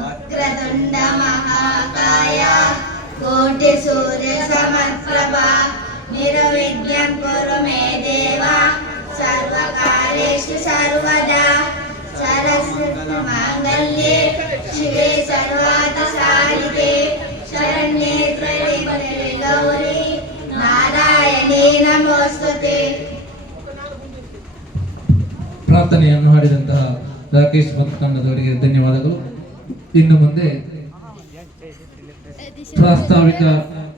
वक्रतुंड महाकाय कोटि सूर्य समप्रभा निर्विघ्नं कुरु मे देव सर्वकार्येषु सर्वदा सरस्वती मांगल्ये शिवे सर्वार्थसाधिके शरण्ये त्र्यंबके गौरी नारायणे नमोस्तुते. ಪ್ರಾರ್ಥನೆಯನ್ನು ಹಾಡಿದಂತಹ ರಾಕೇಶ್ ಭಟ್ ತಂಡದವರಿಗೆ ಧನ್ಯವಾದಗಳು. ಇನ್ನು ಮುಂದೆ ಪ್ರಾಸ್ತಾವಿಕ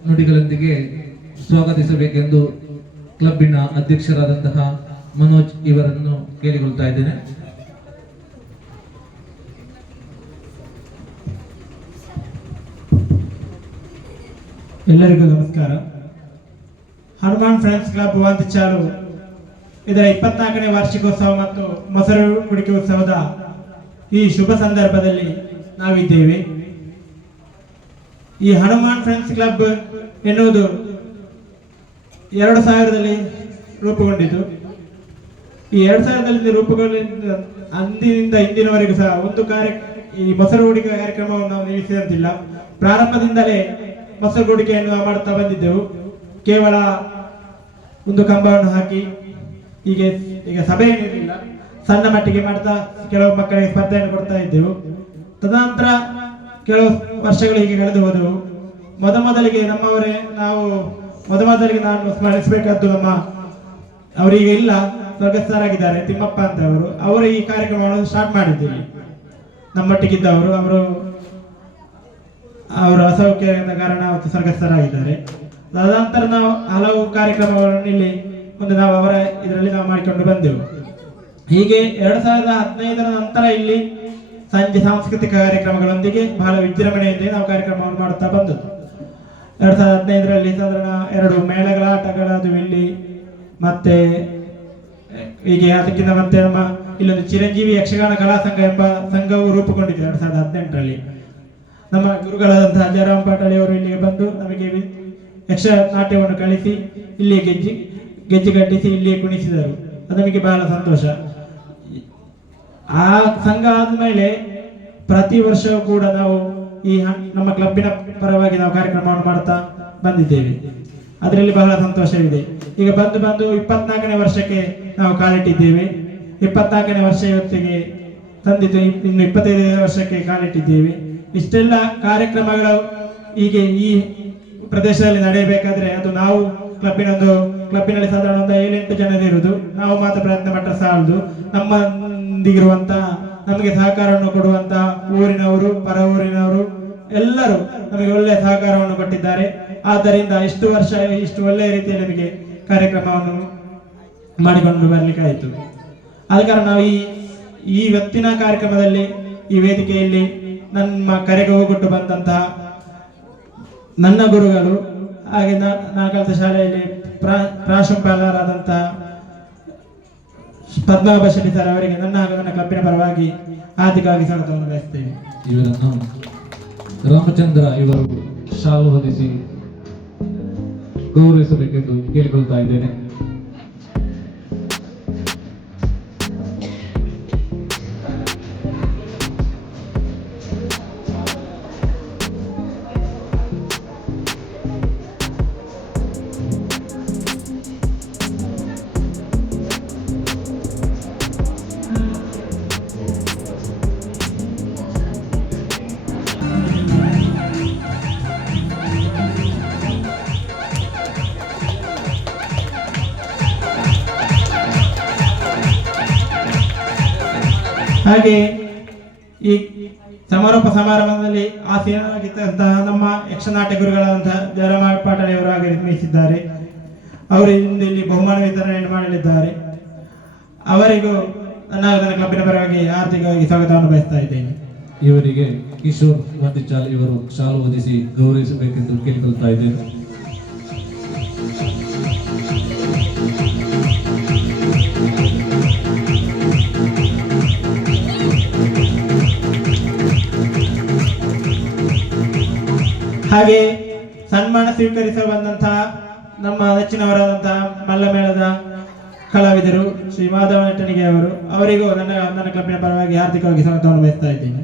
ನುಡಿಗಳೊಂದಿಗೆ ಸ್ವಾಗತಿಸಬೇಕೆಂದು ಕ್ಲಬ್ಬಿನ ಅಧ್ಯಕ್ಷರಾದಂತಹ ಮನೋಜ್ ಇವರನ್ನು ಕೇಳಿಕೊಳ್ತಾ ಇದ್ದೇನೆ. ಎಲ್ಲರಿಗೂ ನಮಸ್ಕಾರ. ಹನುಮಾನ್ ಫ್ರೆಂಡ್ಸ್ ಕ್ಲಬ್ ವಾಂತಿಚಾಲು ಇದರ 24ನೇ ವಾರ್ಷಿಕೋತ್ಸವ ಮತ್ತು ಮೊಸರು ಕುಡಿಕೆ ಉತ್ಸವದ ಈ ಶುಭ ಸಂದರ್ಭದಲ್ಲಿ ನಾವಿದ್ದೇವೆ. ಈ ಹನುಮಾನ್ ಫ್ರೆಂಡ್ಸ್ ಕ್ಲಬ್ ಎನ್ನುವುದು 2000ರಲ್ಲಿ ರೂಪುಗೊಂಡಿತು. ಈ 2000ರಲ್ಲಿ ರೂಪುಗೊಂಡ ಅಂದಿನಿಂದ ಇಂದಿನವರೆಗೂ ಸಹ ಒಂದು ಈ ಮೊಸರು ಕುಡಿಕೆ ಕಾರ್ಯಕ್ರಮವನ್ನು ನಾವು ನಿಲ್ಲಿಸಿದಂತಿಲ್ಲ. ಪ್ರಾರಂಭದಿಂದಲೇ ಮೊಸರು ಕುಡಿಕೆಯನ್ನು ಮಾಡುತ್ತಾ ಬಂದಿದ್ದೆವು. ಕೇವಲ ಒಂದು ಕಂಬವನ್ನು ಹಾಕಿ ಈಗ ಸಭೆ ಏನಿರಲಿಲ್ಲ, ಸಣ್ಣ ಮಟ್ಟಿಗೆ ಮಾಡ್ತಾ ಕೆಲವು ಮಕ್ಕಳಿಗೆ ಸ್ಪರ್ಧೆಯನ್ನು ಕೊಡ್ತಾ ಇದ್ದೆವು. ತದನಂತರ ಕೆಲವು ವರ್ಷಗಳು ಹೀಗೆ ಕಳೆದು ಹೋದವು. ಮೊದಲಿಗೆ ನಾನು ಸ್ಮರಿಸಬೇಕಾದ್ದು ಅವರೀಗ ಇಲ್ಲ, ಸ್ವರ್ಗಸ್ಥರಾಗಿದ್ದಾರೆ, ತಿಮ್ಮಪ್ಪ ಅಂತ ಅವರು ಈ ಕಾರ್ಯಕ್ರಮವನ್ನು ಸ್ಟಾರ್ಟ್ ಮಾಡಿದ್ದೀವಿ. ನಮ್ಮೊಟ್ಟಿಗಿದ್ದವರು ಅವರು ಅಸೌಖ್ಯದ ಕಾರಣ ಅವತ್ತು ಸ್ವರ್ಗಸ್ಥರಾಗಿದ್ದಾರೆ. ತದನಂತರ ನಾವು ಹಲವು ಕಾರ್ಯಕ್ರಮಗಳನ್ನು ಇಲ್ಲಿ ನಾವು ಅವರ ಇದರಲ್ಲಿ ನಾವು ಮಾಡಿಕೊಂಡು ಬಂದೆವು. ಹೀಗೆ 2015ರ ನಂತರ ಇಲ್ಲಿ ಸಂಜೆ ಸಾಂಸ್ಕೃತಿಕ ಕಾರ್ಯಕ್ರಮಗಳೊಂದಿಗೆ ಬಹಳ ವಿಜೃಂಭಣೆಯಿಂದ ನಾವು ಕಾರ್ಯಕ್ರಮವನ್ನು ಮಾಡುತ್ತಾ ಬಂದದ್ದು. 2015ರಲ್ಲಿ ಸಾಧಾರಣ 2 ಮೇಳಗಳ ಆಟಗಳಾದವು ಇಲ್ಲಿ. ಮತ್ತೆ ಹೀಗೆ ಅದಕ್ಕಿಂತ ಮತ್ತೆ ನಮ್ಮ ಇಲ್ಲೊಂದು ಚಿರಂಜೀವಿ ಯಕ್ಷಗಾನ ಕಲಾ ಸಂಘ ಎಂಬ ಸಂಘವು ರೂಪುಗೊಂಡಿದೆ 2018ರಲ್ಲಿ. ನಮ್ಮ ಗುರುಗಳಾದಂತಹ ಜಯರಾಮ್ ಪಾಟಳಿ ಅವರು ಇಲ್ಲಿಗೆ ಬಂದು ನಮಗೆ ಯಕ್ಷ ನಾಟ್ಯವನ್ನು ಕಲಿಸಿ ಇಲ್ಲಿ ಗೆಜ್ಜೆ ಕಟ್ಟಿಸಿ ಇಲ್ಲಿ ಕುಣಿಸಿದರು. ಅದು ನಮಗೆ ಬಹಳ ಸಂತೋಷ. ಆ ಸಂಘ ಆದ್ಮೇಲೆ ಪ್ರತಿ ವರ್ಷವೂ ಕೂಡ ನಾವು ಈ ನಮ್ಮ ಕ್ಲಬ್ಬಿನ ಪರವಾಗಿ ನಾವು ಕಾರ್ಯಕ್ರಮವನ್ನು ಮಾಡ್ತಾ ಬಂದಿದ್ದೇವೆ. ಅದರಲ್ಲಿ ಬಹಳ ಸಂತೋಷವಿದೆ. ಈಗ ಬಂದು 24ನೇ ವರ್ಷಕ್ಕೆ ನಾವು ಕಾಲಿಟ್ಟಿದ್ದೇವೆ. 24ನೇ ವರ್ಷ ಇವತ್ತಿಗೆ ತಂದಿದ್ದು, ಇನ್ನು 25ನೇ ವರ್ಷಕ್ಕೆ ಕಾಲಿಟ್ಟಿದ್ದೇವೆ. ಇಷ್ಟೆಲ್ಲ ಕಾರ್ಯಕ್ರಮಗಳು ಹೀಗೆ ಈ ಪ್ರದೇಶದಲ್ಲಿ ನಡೆಯಬೇಕಾದ್ರೆ ಅದು ನಾವು ಕ್ಲಬ್ಬಿನಲ್ಲಿ ಸಾಧಾರಣ ಒಂದು 7-8 ಜನರು ಇರುವುದು. ನಾವು ಮಾತ್ರ ಪ್ರಯತ್ನ ಪಟ್ಟರೆ ಸಾಲದು. ನಮ್ಮೊಂದಿಗಿರುವಂತ ನಮಗೆ ಸಹಕಾರವನ್ನು ಕೊಡುವಂತ ಊರಿನವರು, ಪರ ಊರಿನವರು ಎಲ್ಲರೂ ನಮಗೆ ಒಳ್ಳೆಯ ಸಹಕಾರವನ್ನು ಕೊಟ್ಟಿದ್ದಾರೆ. ಆದ್ದರಿಂದ ಇಷ್ಟು ವರ್ಷ ಇಷ್ಟು ಒಳ್ಳೆಯ ರೀತಿಯಲ್ಲಿ ನಮಗೆ ಕಾರ್ಯಕ್ರಮವನ್ನು ಮಾಡಿಕೊಂಡು ಬರ್ಲಿಕ್ಕೆ ಆಯಿತು. ಆದ ಕಾರಣ ನಾವು ಈ ಇವತ್ತಿನ ಕಾರ್ಯಕ್ರಮದಲ್ಲಿ ಈ ವೇದಿಕೆಯಲ್ಲಿ ನಮ್ಮ ಕರೆಗೆ ಹೋಗೊಟ್ಟು ಬಂದಂತಹ ನನ್ನ ಗುರುಗಳು, ಹಾಗೆ ನಾನು ಕಲಿತ ಶಾಲೆಯಲ್ಲಿ ಪ್ರಾಶುಂಪಾಲರಾದಂತಹ ಪದ್ಮನಾಭ ಶೆಟ್ಟಿ ಸರ್ ಅವರಿಗೆ ನನ್ನ ಹಾಗೂ ನನ್ನ ಕ್ಲಬ್ಬಿನ ಪರವಾಗಿ ಆರ್ಥಿಕವಾಗಿ ಸ್ವಾಗತವನ್ನು ಬಯಸ್ತೇವೆ. ಇವರನ್ನು ರಾಮಚಂದ್ರ ಇವರು ಶಾಲು ಹೊದಿಸಿ ಗೌರವಿಸಬೇಕೆಂದು ಕೇಳಿಕೊಳ್ತಾ ಇದ್ದೇನೆ. ಹಾಗೆ ಈ ಸಮಾರೋಪ ಸಮಾರಂಭದಲ್ಲಿ ಆಸೀನರಾಗಿದ್ದಂತಹ ನಮ್ಮ ಯಕ್ಷನಾಟ್ಯ ಗುರುಗಳಾದಂತಹ ಜಯರಾಮ ಪಾಟಳಿ ಅವರು ಆಗಮಿಸಿದ್ದಾರೆ. ಅವರು ಇಂದು ಇಲ್ಲಿ ಬಹುಮಾನ ವಿತರಣೆಯನ್ನು ಮಾಡಲಿದ್ದಾರೆ. ಅವರಿಗೂ ನನ್ನ ಕ್ಲಬ್ಬಿನ ಪರವಾಗಿ ಆರ್ಥಿಕವಾಗಿ ಸ್ವಾಗತವನ್ನು ಬಯಸ್ತಾ ಇದ್ದೇನೆ. ಇವರಿಗೆ ಕಿಶೋರ್ ವಂತಿಚಾಲ್ ಇವರು ಶಾಲು ಹೊದಿಸಿ ಗೌರವಿಸಬೇಕೆಂದು ಕೇಳಿಕೊಳ್ತಾ ಇದ್ದೇನೆ. ಹಾಗೆ ಸನ್ಮಾನ ಸ್ವೀಕರಿಸಲು ಬಂದಂತಹ ನಮ್ಮ ನೆಚ್ಚಿನವರಾದಂತಹ ಮಲ್ಲಮೇಳದ ಕಲಾವಿದರು ಶ್ರೀ ಮಾಧವ ನಟನಿಗೆ ಅವರಿಗೂ ನನ್ನ ಕ್ಲಬ್ಬಿನ ಪರವಾಗಿ ಹಾರ್ದಿಕವಾಗಿ ಸ್ವಾಗತವನ್ನು ಬಯಸ್ತಾ ಇದ್ದೇನೆ.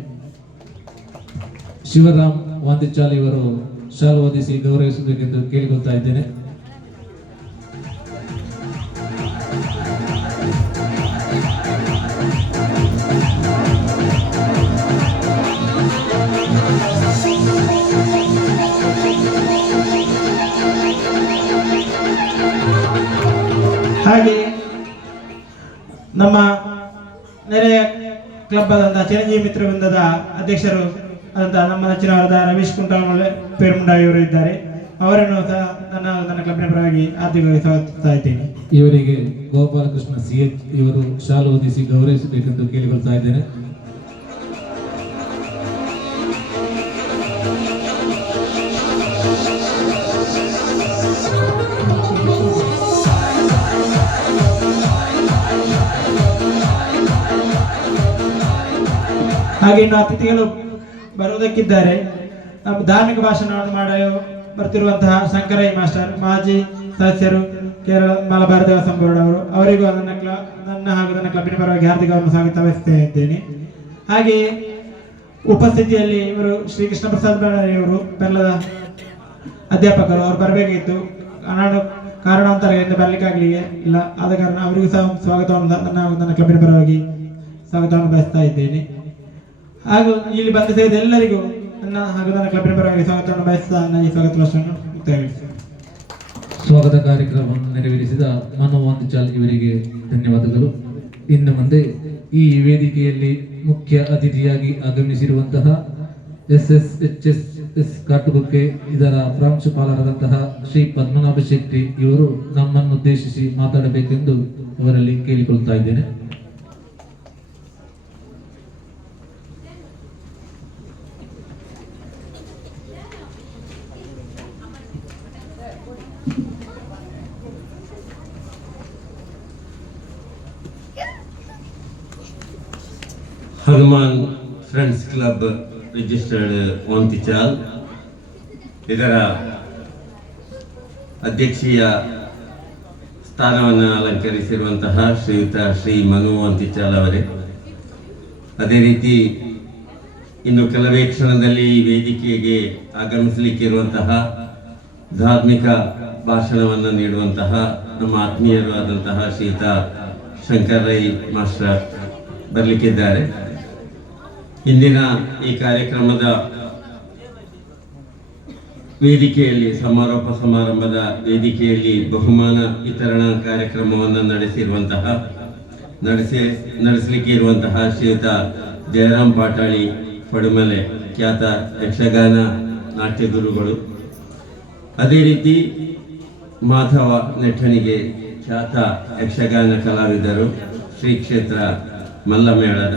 ಶಿವರಾಮ್ ವಂತಿಚಾಲ್ ಇವರು ಶಾಲು ಹೊದಿಸಿ ಗೌರವಿಸಬೇಕೆಂದು ಕೇಳಿಕೊಳ್ತಾ ಇದ್ದೇನೆ. ಹಾಗೆ ನಮ್ಮ ನೆರೆಯ ಕ್ಲಬ್ ಆದಂತಹ ಚಿರಂಜೀವಿ ಮಿತ್ರ ವೃಂದದ ಅಧ್ಯಕ್ಷರು ಆದಂತಹ ನಮ್ಮ ನೆಚ್ಚಿನವರಾದ ರವೀಶ್ ಕುಂಟಾಮಲೆ ಪೇರ್ಮುಂಡ ಇವರು ಇದ್ದಾರೆ. ಅವರನ್ನು ಸಹ ನನ್ನ ಕ್ಲಬ್ಬಿನ ಪರವಾಗಿ ಆರ್ಥಿಕವಾಗಿ ಸ್ವಾಗತಿಸ್ತಾ ಇದ್ದೇನೆ. ಇವರಿಗೆ ಗೋಪಾಲಕೃಷ್ಣ CH ಇವರು ಶಾಲು ಹೊದಿಸಿ ಗೌರವಿಸಬೇಕೆಂದು ಕೇಳಿಕೊಳ್ತಾ ಇದ್ದೇನೆ. ಹಾಗೆ ಇನ್ನು ಅತಿಥಿಗಳು ಬರುವುದಕ್ಕಿದ್ದಾರೆ. ನಮ್ಮ ಧಾರ್ಮಿಕ ಭಾಷಣವನ್ನು ಮಾಡಲು ಬರ್ತಿರುವಂತಹ ಶಂಕರಯ್ಯ ಮಾಸ್ಟರ್, ಮಾಜಿ ಸದಸ್ಯರು, ಕೇರಳ ಮಲಬಾರ್ ದೇವಸ್ಥಾನ ಬೋರ್ಡ್ ಅವರಿಗೂ ನನ್ನ ಹಾಗೂ ನನ್ನ ಕ್ಲಬ್ಬಿನ ಪರವಾಗಿ ಹಾರ್ದಿಕವನ್ನು ಸ್ವಾಗತ ಬಯಸ್ತಾ ಇದ್ದೇನೆ. ಹಾಗೆಯೇ ಉಪಸ್ಥಿತಿಯಲ್ಲಿ ಇವರು ಶ್ರೀ ಕೃಷ್ಣ ಪ್ರಸಾದ್ ಇವರು ಬೆಲ್ಲದ ಅಧ್ಯಾಪಕರು, ಅವರು ಬರಬೇಕಿತ್ತು. ನಾನು ಕಾರಣಾಂತರದಿಂದ ಬರಲಿಕ್ಕಾಗಲಿಕ್ಕೆ ಇಲ್ಲ. ಆದ ಕಾರಣ ಅವರಿಗೂ ಸಹ ಸ್ವಾಗತವನ್ನು ನನ್ನ ಕ್ಲಬ್ಬಿನ ಪರವಾಗಿ ಸ್ವಾಗತವನ್ನು ಬಯಸ್ತಾ ಇದ್ದೇನೆ. ಹಾಗೂ ಇಲ್ಲಿ ಬಂದ ಸೇರಿದ ಎಲ್ಲರಿಗೂ ನನ್ನ ಹಾಗೂ ನನ್ನ ಕ್ಲಬ್ಬಿನ ಪರವಾಗಿ ಸ್ವಾಗತವನ್ನು ಬಯಸ್ತಾ ನನ್ನ ಈ ಸ್ವಾಗತ ಭಾಷಣವನ್ನು ಮುಕ್ತಾಯಗೊಳಿಸುತ್ತೇನೆ. ಸ್ವಾಗತ ಕಾರ್ಯಕ್ರಮವನ್ನು ನೆರವೇರಿಸಿದ ಮನು ವಂತಿಚಾಲ್ ಇವರಿಗೆ ಧನ್ಯವಾದಗಳು. ಇನ್ನು ಮುಂದೆ ಈ ವೇದಿಕೆಯಲ್ಲಿ ಮುಖ್ಯ ಅತಿಥಿಯಾಗಿ ಆಗಮಿಸಿರುವಂತಹ SSHS ಕಾಟುಗುಕ್ಕೆ ಇದರ ಪ್ರಾಂಶುಪಾಲರಾದಂತಹ ಶ್ರೀ ಪದ್ಮನಾಭ ಶೆಟ್ಟಿ ಇವರು ನಮ್ಮನ್ನು ಉದ್ದೇಶಿಸಿ ಮಾತಾಡಬೇಕೆಂದು ಅವರಲ್ಲಿ ಕೇಳಿಕೊಳ್ತಾ ಇದ್ದೇನೆ. ಹನುಮಾನ್ ಫ್ರೆಂಡ್ಸ್ ಕ್ಲಬ್ ರಿಜಿಸ್ಟರ್ಡ್ ವಂತಿಚಾಲ್ ಇದರ ಅಧ್ಯಕ್ಷೀಯ ಸ್ಥಾನವನ್ನು ಅಲಂಕರಿಸಿರುವಂತಹ ಶ್ರೀಯುತ ಶ್ರೀ ಮನು ವಂತಿಚಾಲ್ ಅವರೇ, ಅದೇ ರೀತಿ ಇನ್ನು ಕೆಲವೇ ಕ್ಷಣದಲ್ಲಿ ಈ ವೇದಿಕೆಗೆ ಆಗಮಿಸಲಿಕ್ಕಿರುವಂತಹ ಧಾರ್ಮಿಕ ಭಾಷಣವನ್ನು ನೀಡುವಂತಹ ನಮ್ಮ ಆತ್ಮೀಯರು ಆದಂತಹ ಶ್ರೀಯುತ ಶಂಕರಯ್ಯ ಮಾಸ್ಟರ್ ಬರಲಿಕ್ಕಿದ್ದಾರೆ. ಇಂದಿನ ಈ ಕಾರ್ಯಕ್ರಮದ ವೇದಿಕೆಯಲ್ಲಿ ಸಮಾರೋಪ ಸಮಾರಂಭದ ವೇದಿಕೆಯಲ್ಲಿ ಬಹುಮಾನ ವಿತರಣಾ ಕಾರ್ಯಕ್ರಮವನ್ನು ನಡೆಸಲಿಕ್ಕೆ ಇರುವಂತಹ ಶ್ರೀಯುತ ಜಯರಾಮ್ ಪಾಟಾಳಿ ಪಡುಮಲೆ, ಖ್ಯಾತ ಯಕ್ಷಗಾನ ನಾಟ್ಯ ಗುರುಗಳು, ಅದೇ ರೀತಿ ಮಾಧವ ನೆಠಣಿಗೆ ಖ್ಯಾತ ಯಕ್ಷಗಾನ ಕಲಾವಿದರು, ಶ್ರೀ ಕ್ಷೇತ್ರ ಮಲ್ಲಮೇಳದ,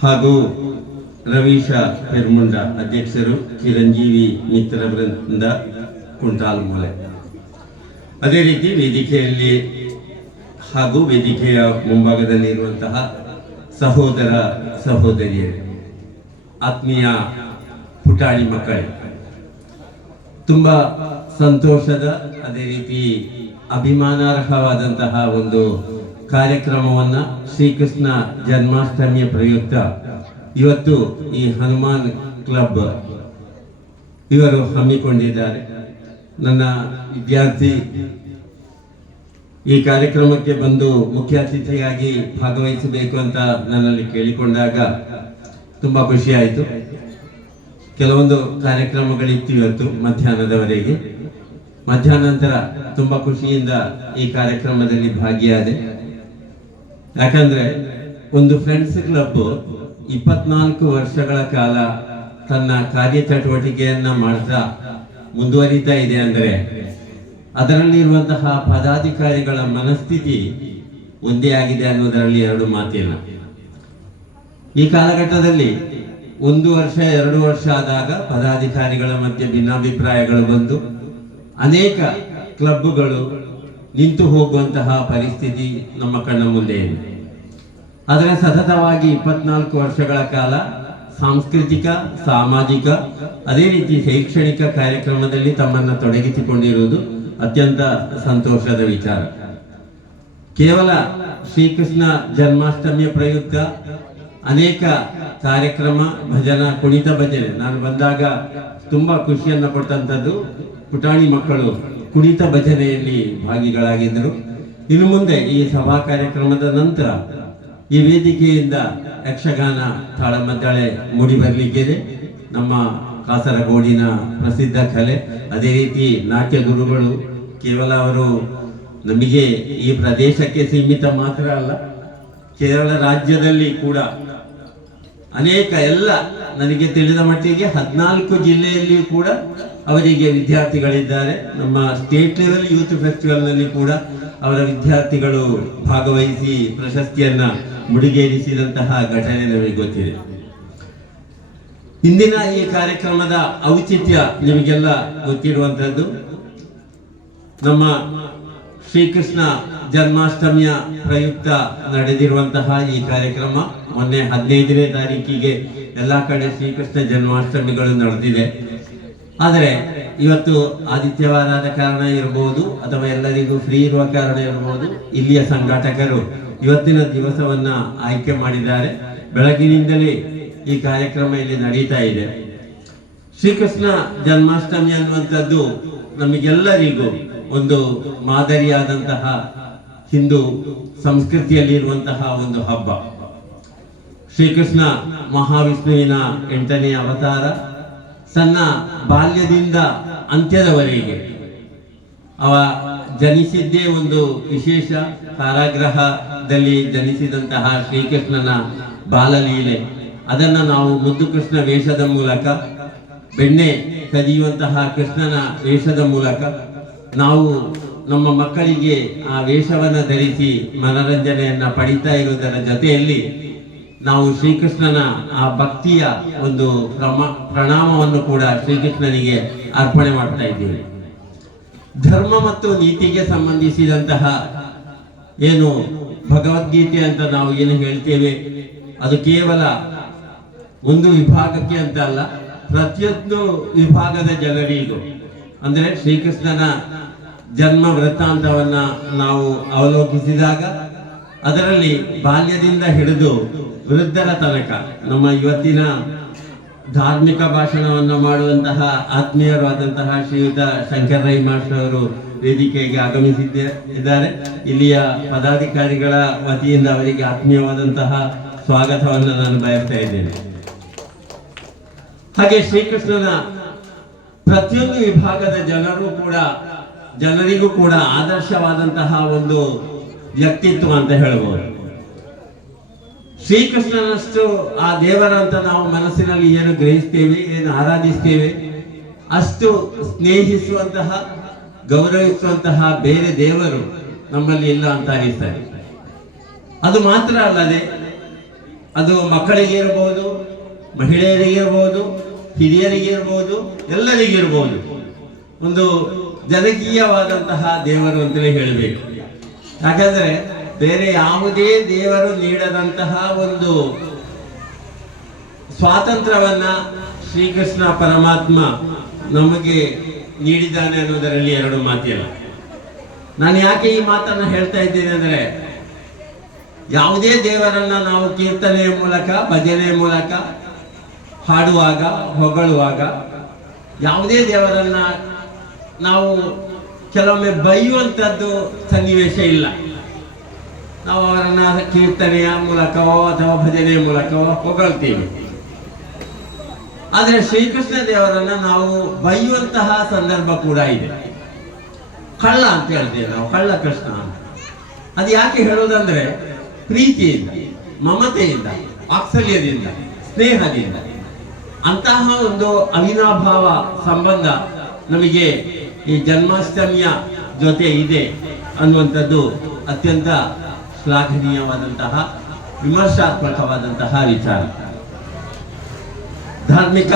ಹಾಗೂ ರವೀಶ ಪೆರ್ಮುಂಡ ಅಧ್ಯಕ್ಷರು, ಚಿರಂಜೀವಿ ಮಿತ್ರ ವೃಂದ ಕುಂಟಾಲ್ಮೂಲೆ. ಅದೇ ರೀತಿ ವೇದಿಕೆಯಲ್ಲಿ ಹಾಗೂ ವೇದಿಕೆಯ ಮುಂಭಾಗದಲ್ಲಿ ಇರುವಂತಹ ಸಹೋದರ ಸಹೋದರಿಯರು, ಆತ್ಮೀಯ ಪುಟಾಣಿ ಮಕ್ಕಳು, ತುಂಬಾ ಸಂತೋಷದ ಅದೇ ರೀತಿ ಅಭಿಮಾನಾರ್ಹವಾದಂತಹ ಒಂದು ಕಾರ್ಯಕ್ರಮವನ್ನ ಶ್ರೀಕೃಷ್ಣ ಜನ್ಮಾಷ್ಟಮಿಯ ಪ್ರಯುಕ್ತ ಇವತ್ತು ಈ ಹನುಮಾನ್ ಕ್ಲಬ್ ಇವರು ಹಮ್ಮಿಕೊಂಡಿದ್ದಾರೆ. ನನ್ನ ವಿದ್ಯಾರ್ಥಿ ಈ ಕಾರ್ಯಕ್ರಮಕ್ಕೆ ಬಂದು ಮುಖ್ಯ ಅತಿಥಿಯಾಗಿ ಭಾಗವಹಿಸಬೇಕು ಅಂತ ನನ್ನಲ್ಲಿ ಕೇಳಿಕೊಂಡಾಗ ತುಂಬಾ ಖುಷಿ ಆಯಿತು. ಕೆಲವೊಂದು ಕಾರ್ಯಕ್ರಮಗಳಿತ್ತು ಇವತ್ತು ಮಧ್ಯಾಹ್ನದವರೆಗೆ. ಮಧ್ಯಾಹ್ನಾಂತರ ತುಂಬಾ ಖುಷಿಯಿಂದ ಈ ಕಾರ್ಯಕ್ರಮದಲ್ಲಿ ಭಾಗಿಯಾದೆ. ಯಾಕಂದ್ರೆ ಒಂದು ಫ್ರೆಂಡ್ಸ್ ಕ್ಲಬ್ 24 ವರ್ಷಗಳ ಕಾಲ ತನ್ನ ಕಾರ್ಯಚಟುವಟಿಕೆಯನ್ನ ಮಾಡ್ತಾ ಮುಂದುವರಿತಾ ಇದೆ ಅಂದ್ರೆ ಅದರಲ್ಲಿರುವಂತಹ ಪದಾಧಿಕಾರಿಗಳ ಮನಸ್ಥಿತಿ ಒಂದೇ ಆಗಿದೆ ಅನ್ನೋದರಲ್ಲಿ ಎರಡು ಮಾತಿಲ್ಲ. ಈ ಕಾಲಘಟ್ಟದಲ್ಲಿ 1 ವರ್ಷ 2 ವರ್ಷ ಆದಾಗ ಪದಾಧಿಕಾರಿಗಳ ಮಧ್ಯೆ ಭಿನ್ನಾಭಿಪ್ರಾಯಗಳು ಬಂದು ಅನೇಕ ಕ್ಲಬ್ಗಳು ನಿಂತು ಹೋಗುವಂತಹ ಪರಿಸ್ಥಿತಿ ನಮ್ಮ ಕಣ್ಣ ಮುಂದೆ ಇದೆ. ಆದರೆ ಸತತವಾಗಿ 24 ವರ್ಷಗಳ ಕಾಲ ಸಾಂಸ್ಕೃತಿಕ, ಸಾಮಾಜಿಕ, ಅದೇ ರೀತಿ ಶೈಕ್ಷಣಿಕ ಕಾರ್ಯಕ್ರಮದಲ್ಲಿ ತಮ್ಮನ್ನು ತೊಡಗಿಸಿಕೊಂಡಿರುವುದು ಅತ್ಯಂತ ಸಂತೋಷದ ವಿಚಾರ. ಕೇವಲ ಶ್ರೀಕೃಷ್ಣ ಜನ್ಮಾಷ್ಟಮಿಯ ಪ್ರಯುಕ್ತ ಅನೇಕ ಕಾರ್ಯಕ್ರಮ, ಭಜನಾ, ಕುಣಿತ ಭಜನೆ, ನಾನು ಬಂದಾಗ ತುಂಬಾ ಖುಷಿಯನ್ನು ಕೊಟ್ಟಂಥದ್ದು ಪುಟಾಣಿ ಮಕ್ಕಳು ಕುಣಿತ ಭಜನೆಯಲ್ಲಿ ಭಾಗಿಗಳಾಗಿದ್ದರು. ಇನ್ನು ಮುಂದೆ ಈ ಸಭಾ ಕಾರ್ಯಕ್ರಮದ ನಂತರ ಈ ವೇದಿಕೆಯಿಂದ ಯಕ್ಷಗಾನ, ತಾಳಮದ್ದಳೆ ಮೂಡಿ ಬರಲಿಕ್ಕಿದೆ. ನಮ್ಮ ಕಾಸರಗೋಡಿನ ಪ್ರಸಿದ್ಧ ಕಲೆ. ಅದೇ ರೀತಿ ನಾಟ್ಯ ಗುರುಗಳು ಕೇವಲ ಅವರು ನಮಗೆ ಈ ಪ್ರದೇಶಕ್ಕೆ ಸೀಮಿತ ಮಾತ್ರ ಅಲ್ಲ, ಕೇರಳ ರಾಜ್ಯದಲ್ಲಿ ಕೂಡ ಅನೇಕ ಎಲ್ಲ ನನಗೆ ತಿಳಿದ ಮಟ್ಟಿಗೆ 14 ಜಿಲ್ಲೆಯಲ್ಲಿಯೂ ಕೂಡ ಅವರಿಗೆ ವಿದ್ಯಾರ್ಥಿಗಳಿದ್ದಾರೆ. ನಮ್ಮ ಸ್ಟೇಟ್ ಲೆವೆಲ್ ಯೂತ್ ಫೆಸ್ಟಿವಲ್ ನಲ್ಲಿ ಕೂಡ ಅವರ ವಿದ್ಯಾರ್ಥಿಗಳು ಭಾಗವಹಿಸಿ ಪ್ರಶಸ್ತಿಯನ್ನ ಮುಡಿಗೇರಿಸಿದಂತಹ ಘಟನೆ ನಮಗೆ ಗೊತ್ತಿದೆ. ಇಂದಿನ ಈ ಕಾರ್ಯಕ್ರಮದ ಔಚಿತ್ಯ ನಿಮಗೆಲ್ಲ ಗೊತ್ತಿರುವಂತದ್ದು. ನಮ್ಮ ಶ್ರೀಕೃಷ್ಣ ಜನ್ಮಾಷ್ಟಮಿಯ ಪ್ರಯುಕ್ತ ನಡೆದಿರುವಂತಹ ಈ ಕಾರ್ಯಕ್ರಮ ಮೊನ್ನೆ 15ನೇ ತಾರೀಕಿಗೆ ಎಲ್ಲಾ ಕಡೆ ಶ್ರೀಕೃಷ್ಣ ಜನ್ಮಾಷ್ಟಮಿಗಳು ನಡೆದಿದೆ. ಆದರೆ ಇವತ್ತು ಆದಿತ್ಯವಾರದ ಕಾರಣ ಇರಬಹುದು ಅಥವಾ ಎಲ್ಲರಿಗೂ ಫ್ರೀ ಇರುವ ಕಾರಣ ಇರಬಹುದು, ಇಲ್ಲಿಯ ಸಂಘಟಕರು ಇವತ್ತಿನ ದಿವಸವನ್ನ ಆಯ್ಕೆ ಮಾಡಿದ್ದಾರೆ. ಬೆಳಗಿನಿಂದಲೇ ಈ ಕಾರ್ಯಕ್ರಮ ಇಲ್ಲಿ ನಡೀತಾ ಇದೆ. ಶ್ರೀಕೃಷ್ಣ ಜನ್ಮಾಷ್ಟಮಿ ಅನ್ನುವಂಥದ್ದು ನಮಗೆಲ್ಲರಿಗೂ ಒಂದು ಮಾದರಿಯಾದಂತಹ ಹಿಂದೂ ಸಂಸ್ಕೃತಿಯಲ್ಲಿ ಇರುವಂತಹ ಒಂದು ಹಬ್ಬ. ಶ್ರೀಕೃಷ್ಣ ಮಹಾವಿಷ್ಣುವಿನ 8ನೇ ಅವತಾರ. ತನ್ನ ಬಾಲ್ಯದಿಂದ ಅಂತ್ಯದವರೆಗೆ ಅವ ಜನಿಸಿದ್ದೇ ಒಂದು ವಿಶೇಷ. ಕಾರಾಗೃಹದಲ್ಲಿ ಜನಿಸಿದಂತಹ ಶ್ರೀಕೃಷ್ಣನ ಬಾಲಲೀಲೆ, ಅದನ್ನು ನಾವು ಮುದ್ದು ಕೃಷ್ಣ ವೇಷದ ಮೂಲಕ, ಬೆಣ್ಣೆ ಕದಿಯುವಂತಹ ಕೃಷ್ಣನ ವೇಷದ ಮೂಲಕ ನಾವು ನಮ್ಮ ಮಕ್ಕಳಿಗೆ ಆ ವೇಷವನ್ನು ಧರಿಸಿ ಮನರಂಜನೆಯನ್ನ ಪಡಿತಾ ಇರುವುದರ ಜೊತೆಯಲ್ಲಿ ನಾವು ಶ್ರೀಕೃಷ್ಣನ ಆ ಭಕ್ತಿಯ ಒಂದು ಪ್ರಣಾಮವನ್ನು ಕೂಡ ಶ್ರೀಕೃಷ್ಣನಿಗೆ ಅರ್ಪಣೆ ಮಾಡ್ತಾ ಇದ್ದೀವಿ. ಧರ್ಮ ಮತ್ತು ನೀತಿಗೆ ಸಂಬಂಧಿಸಿದಂತಹ ಏನು ಭಗವದ್ಗೀತೆ ಅಂತ ನಾವು ಏನು ಹೇಳ್ತೇವೆ, ಅದು ಕೇವಲ ಒಂದು ವಿಭಾಗಕ್ಕೆ ಅಂತ ಅಲ್ಲ, ಪ್ರತಿಯೊಂದು ವಿಭಾಗದ ಜನರಿಗೂ, ಅಂದ್ರೆ ಶ್ರೀಕೃಷ್ಣನ ಜನ್ಮ ವೃತ್ತಾಂತವನ್ನ ನಾವು ಅವಲೋಕಿಸಿದಾಗ ಅದರಲ್ಲಿ ಬಾಲ್ಯದಿಂದ ಹಿಡಿದು ವೃದ್ಧರ ತನಕ ನಮ್ಮ ಇವತ್ತಿನ ಧಾರ್ಮಿಕ ಭಾಷಣವನ್ನು ಮಾಡುವಂತಹ ಆತ್ಮೀಯರಾದಂತಹ ಶ್ರೀಯುತ ಶಂಕರ ರೈ ಮಾಸ್ಟರ್ ಅವರು ವೇದಿಕೆಗೆ ಆಗಮಿಸಿದ್ದಾರೆ. ಇಲ್ಲಿಯ ಪದಾಧಿಕಾರಿಗಳ ವತಿಯಿಂದ ಅವರಿಗೆ ಆತ್ಮೀಯವಾದಂತಹ ಸ್ವಾಗತವನ್ನು ನಾನು ಬಯಸ್ತಾ ಇದ್ದೇನೆ. ಹಾಗೆ ಶ್ರೀಕೃಷ್ಣನ ಪ್ರತಿಯೊಂದು ವಿಭಾಗದ ಜನರಿಗೂ ಕೂಡ ಆದರ್ಶವಾದಂತಹ ಒಂದು ವ್ಯಕ್ತಿತ್ವ ಅಂತ ಹೇಳ್ಬೋದು. ಶ್ರೀಕೃಷ್ಣನಷ್ಟು ಆ ದೇವರ ಅಂತ ನಾವು ಮನಸ್ಸಿನಲ್ಲಿ ಏನು ಗ್ರಹಿಸ್ತೇವೆ, ಏನು ಆರಾಧಿಸ್ತೇವೆ, ಅಷ್ಟು ಸ್ನೇಹಿಸುವಂತಹ, ಗೌರವಿಸುವಂತಹ ಬೇರೆ ದೇವರು ನಮ್ಮಲ್ಲಿ ಇಲ್ಲ ಅಂತ ಅನಿಸ್ತಾರೆ. ಅದು ಮಾತ್ರ ಅಲ್ಲದೆ ಅದು ಮಕ್ಕಳಿಗೆ ಇರಬಹುದು, ಮಹಿಳೆಯರಿಗೆ ಇರಬಹುದು, ಹಿರಿಯರಿಗೆ ಇರಬಹುದು, ಎಲ್ಲರಿಗಿರ್ಬೋದು. ಒಂದು ಜನಕೀಯವಾದಂತಹ ದೇವರು ಅಂತಲೇ ಹೇಳಬೇಕು. ಯಾಕಂದ್ರೆ ಬೇರೆ ಯಾವುದೇ ದೇವರು ನೀಡದಂತಹ ಒಂದು ಸ್ವಾತಂತ್ರ್ಯವನ್ನ ಶ್ರೀಕೃಷ್ಣ ಪರಮಾತ್ಮ ನಮಗೆ ನೀಡಿದ್ದಾನೆ ಅನ್ನೋದರಲ್ಲಿ ಎರಡು ಮಾತಿಲ್ಲ. ನಾನು ಯಾಕೆ ಈ ಮಾತನ್ನ ಹೇಳ್ತಾ ಇದ್ದೇನೆ ಅಂದ್ರೆ, ಯಾವುದೇ ದೇವರನ್ನ ನಾವು ಕೀರ್ತನೆಯ ಮೂಲಕ, ಭಜನೆಯ ಮೂಲಕ ಹಾಡುವಾಗ, ಹೊಗಳುವಾಗ, ಯಾವುದೇ ದೇವರನ್ನ ನಾವು ಕೆಲವೊಮ್ಮೆ ಬೈಯುವಂಥದ್ದು ಸನ್ನಿವೇಶ ಇಲ್ಲ. ನಾವು ಅವರನ್ನ ಕೀರ್ತನೆಯ ಮೂಲಕವೋ ಅಥವಾ ಭಜನೆಯ ಮೂಲಕವೋ ಹೊಗಳ್ತೀವಿ. ಆದರೆ ಶ್ರೀಕೃಷ್ಣ ದೇವರನ್ನ ನಾವು ಬೈಯುವಂತಹ ಸಂದರ್ಭ ಕೂಡ ಇದೆ. ಕಳ್ಳ ಅಂತ ಹೇಳ್ತೇವೆ ನಾವು, ಕಳ್ಳ ಕೃಷ್ಣ ಅಂತ. ಅದು ಯಾಕೆ ಹೇಳೋದಂದ್ರೆ, ಪ್ರೀತಿಯಿಂದ, ಮಮತೆಯಿಂದ, ವಾತ್ಸಲ್ಯದಿಂದ, ಸ್ನೇಹದಿಂದ ಅಂತಹ ಒಂದು ಅವಿನಾಭಾವ ಸಂಬಂಧ ನಮಗೆ ಈ ಜನ್ಮಾಷ್ಟಮಿಯ ಜೊತೆ ಇದೆ ಅನ್ನುವಂಥದ್ದು ಅತ್ಯಂತ ಶ್ಲಾಘನೀಯವಾದಂತಹ ವಿಮರ್ಶಾತ್ಮಕವಾದಂತಹ ವಿಚಾರ. ಧಾರ್ಮಿಕ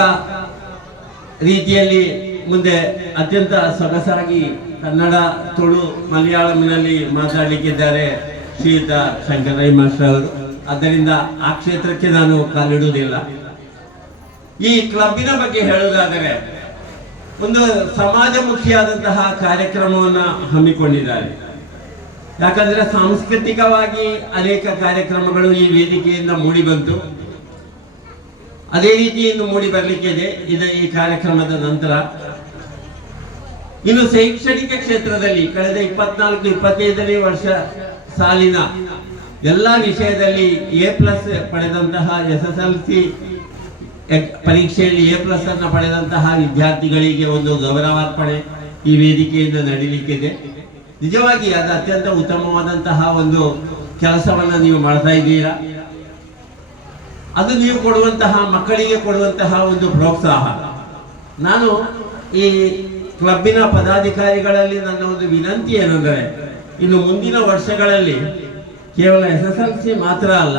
ರೀತಿಯಲ್ಲಿ ಮುಂದೆ ಅತ್ಯಂತ ಸೊಗಸಾಗಿ ಕನ್ನಡ, ತುಳು, ಮಲಯಾಳಂನಲ್ಲಿ ಮಾತಾಡಲಿಕ್ಕಿದ್ದಾರೆ ಶ್ರೀಯುತ ಶಂಕರಯ್ಯ ಮಾಸ್ಟರ್ ಅವರು. ಆದ್ದರಿಂದ ಆ ಕ್ಷೇತ್ರಕ್ಕೆ ನಾನು ಕಾಲಿಡುವುದಿಲ್ಲ. ಈ ಕ್ಲಬ್ಬಿನ ಬಗ್ಗೆ ಹೇಳುವುದಾದರೆ ಒಂದು ಸಮಾಜಮುಖಿಯಾದಂತಹ ಕಾರ್ಯಕ್ರಮವನ್ನು ಹಮ್ಮಿಕೊಂಡಿದ್ದಾರೆ. ಯಾಕಂದ್ರೆ ಸಾಂಸ್ಕೃತಿಕವಾಗಿ ಅನೇಕ ಕಾರ್ಯಕ್ರಮಗಳು ಈ ವೇದಿಕೆಯಿಂದ ಮೂಡಿ ಬಂತು. ಅದೇ ರೀತಿ ಇನ್ನು ಮೂಡಿ ಬರಲಿಕ್ಕಿದೆ ಈ ಕಾರ್ಯಕ್ರಮದ ನಂತರ. ಇನ್ನು ಶೈಕ್ಷಣಿಕ ಕ್ಷೇತ್ರದಲ್ಲಿ ಕಳೆದ 24-25ನೇ ವರ್ಷ ಸಾಲಿನ ಎಲ್ಲ ವಿಷಯದಲ್ಲಿ A+ ಪಡೆದಂತಹ SSLC ಪರೀಕ್ಷೆಯಲ್ಲಿ A+ ಅನ್ನು ಪಡೆದಂತಹ ವಿದ್ಯಾರ್ಥಿಗಳಿಗೆ ಒಂದು ಗೌರವಾರ್ಪಣೆ ಈ ವೇದಿಕೆಯಿಂದ ನಡೀಲಿಕ್ಕಿದೆ. ನಿಜವಾಗಿ ಅದು ಅತ್ಯಂತ ಉತ್ತಮವಾದಂತಹ ಒಂದು ಕೆಲಸವನ್ನು ನೀವು ಮಾಡ್ತಾ ಇದ್ದೀರಾ. ಅದು ನೀವು ಕೊಡುವಂತಹ ಮಕ್ಕಳಿಗೆ ಕೊಡುವಂತಹ ಒಂದು ಪ್ರೋತ್ಸಾಹ. ನಾನು ಈ ಕ್ಲಬ್ಬಿನ ಪದಾಧಿಕಾರಿಗಳಲ್ಲಿ ನನ್ನ ಒಂದು ವಿನಂತಿ ಏನೆಂದರೆ, ಇನ್ನು ಮುಂದಿನ ವರ್ಷಗಳಲ್ಲಿ ಕೇವಲ SSLC ಮಾತ್ರ ಅಲ್ಲ,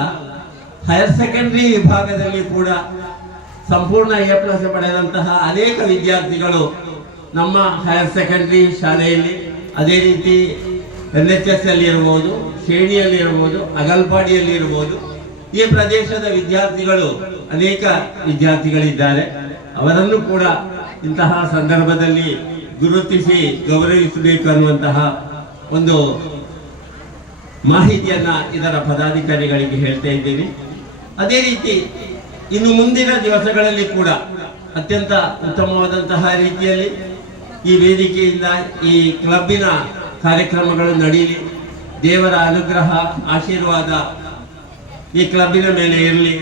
ಹೈಯರ್ ಸೆಕೆಂಡರಿ ವಿಭಾಗದಲ್ಲಿ ಕೂಡ ಸಂಪೂರ್ಣ A+ ಪಡೆದಂತಹ ಅನೇಕ ವಿದ್ಯಾರ್ಥಿಗಳು ನಮ್ಮ ಹೈಯರ್ ಸೆಕೆಂಡರಿ ಶಾಲೆಯಲ್ಲಿ, ಅದೇ ರೀತಿ NHS ಅಲ್ಲಿ ಇರ್ಬೋದು, ಶೇಣಿಯಲ್ಲಿ ಇರ್ಬೋದು, ಅಗಲ್ಪಾಡಿಯಲ್ಲಿ ಇರ್ಬೋದು, ಈ ಪ್ರದೇಶದ ವಿದ್ಯಾರ್ಥಿಗಳು ಅನೇಕ ವಿದ್ಯಾರ್ಥಿಗಳಿದ್ದಾರೆ. ಅವರನ್ನು ಕೂಡ ಇಂತಹ ಸಂದರ್ಭದಲ್ಲಿ ಗುರುತಿಸಿ ಗೌರವಿಸಬೇಕು ಅನ್ನುವಂತಹ ಒಂದು ಮಾಹಿತಿಯನ್ನ ಇದರ ಪದಾಧಿಕಾರಿಗಳಿಗೆ ಹೇಳ್ತಾ ಇದ್ದೇನೆ. ಅದೇ ರೀತಿ ಇನ್ನು ಮುಂದಿನ ದಿವಸಗಳಲ್ಲಿ ಕೂಡ ಅತ್ಯಂತ ಉತ್ತಮವಾದಂತಹ ರೀತಿಯಲ್ಲಿ ಈ ವೇದಿಕೆಯಿಂದ ಈ ಕ್ಲಬ್ಬಿನ ಕಾರ್ಯಕ್ರಮಗಳು ನಡೆಯಲಿ. ದೇವರ ಅನುಗ್ರಹ, ಆಶೀರ್ವಾದ ಈ ಕ್ಲಬ್ಬಿನ ಮೇಲೆ ಇರಲಿ.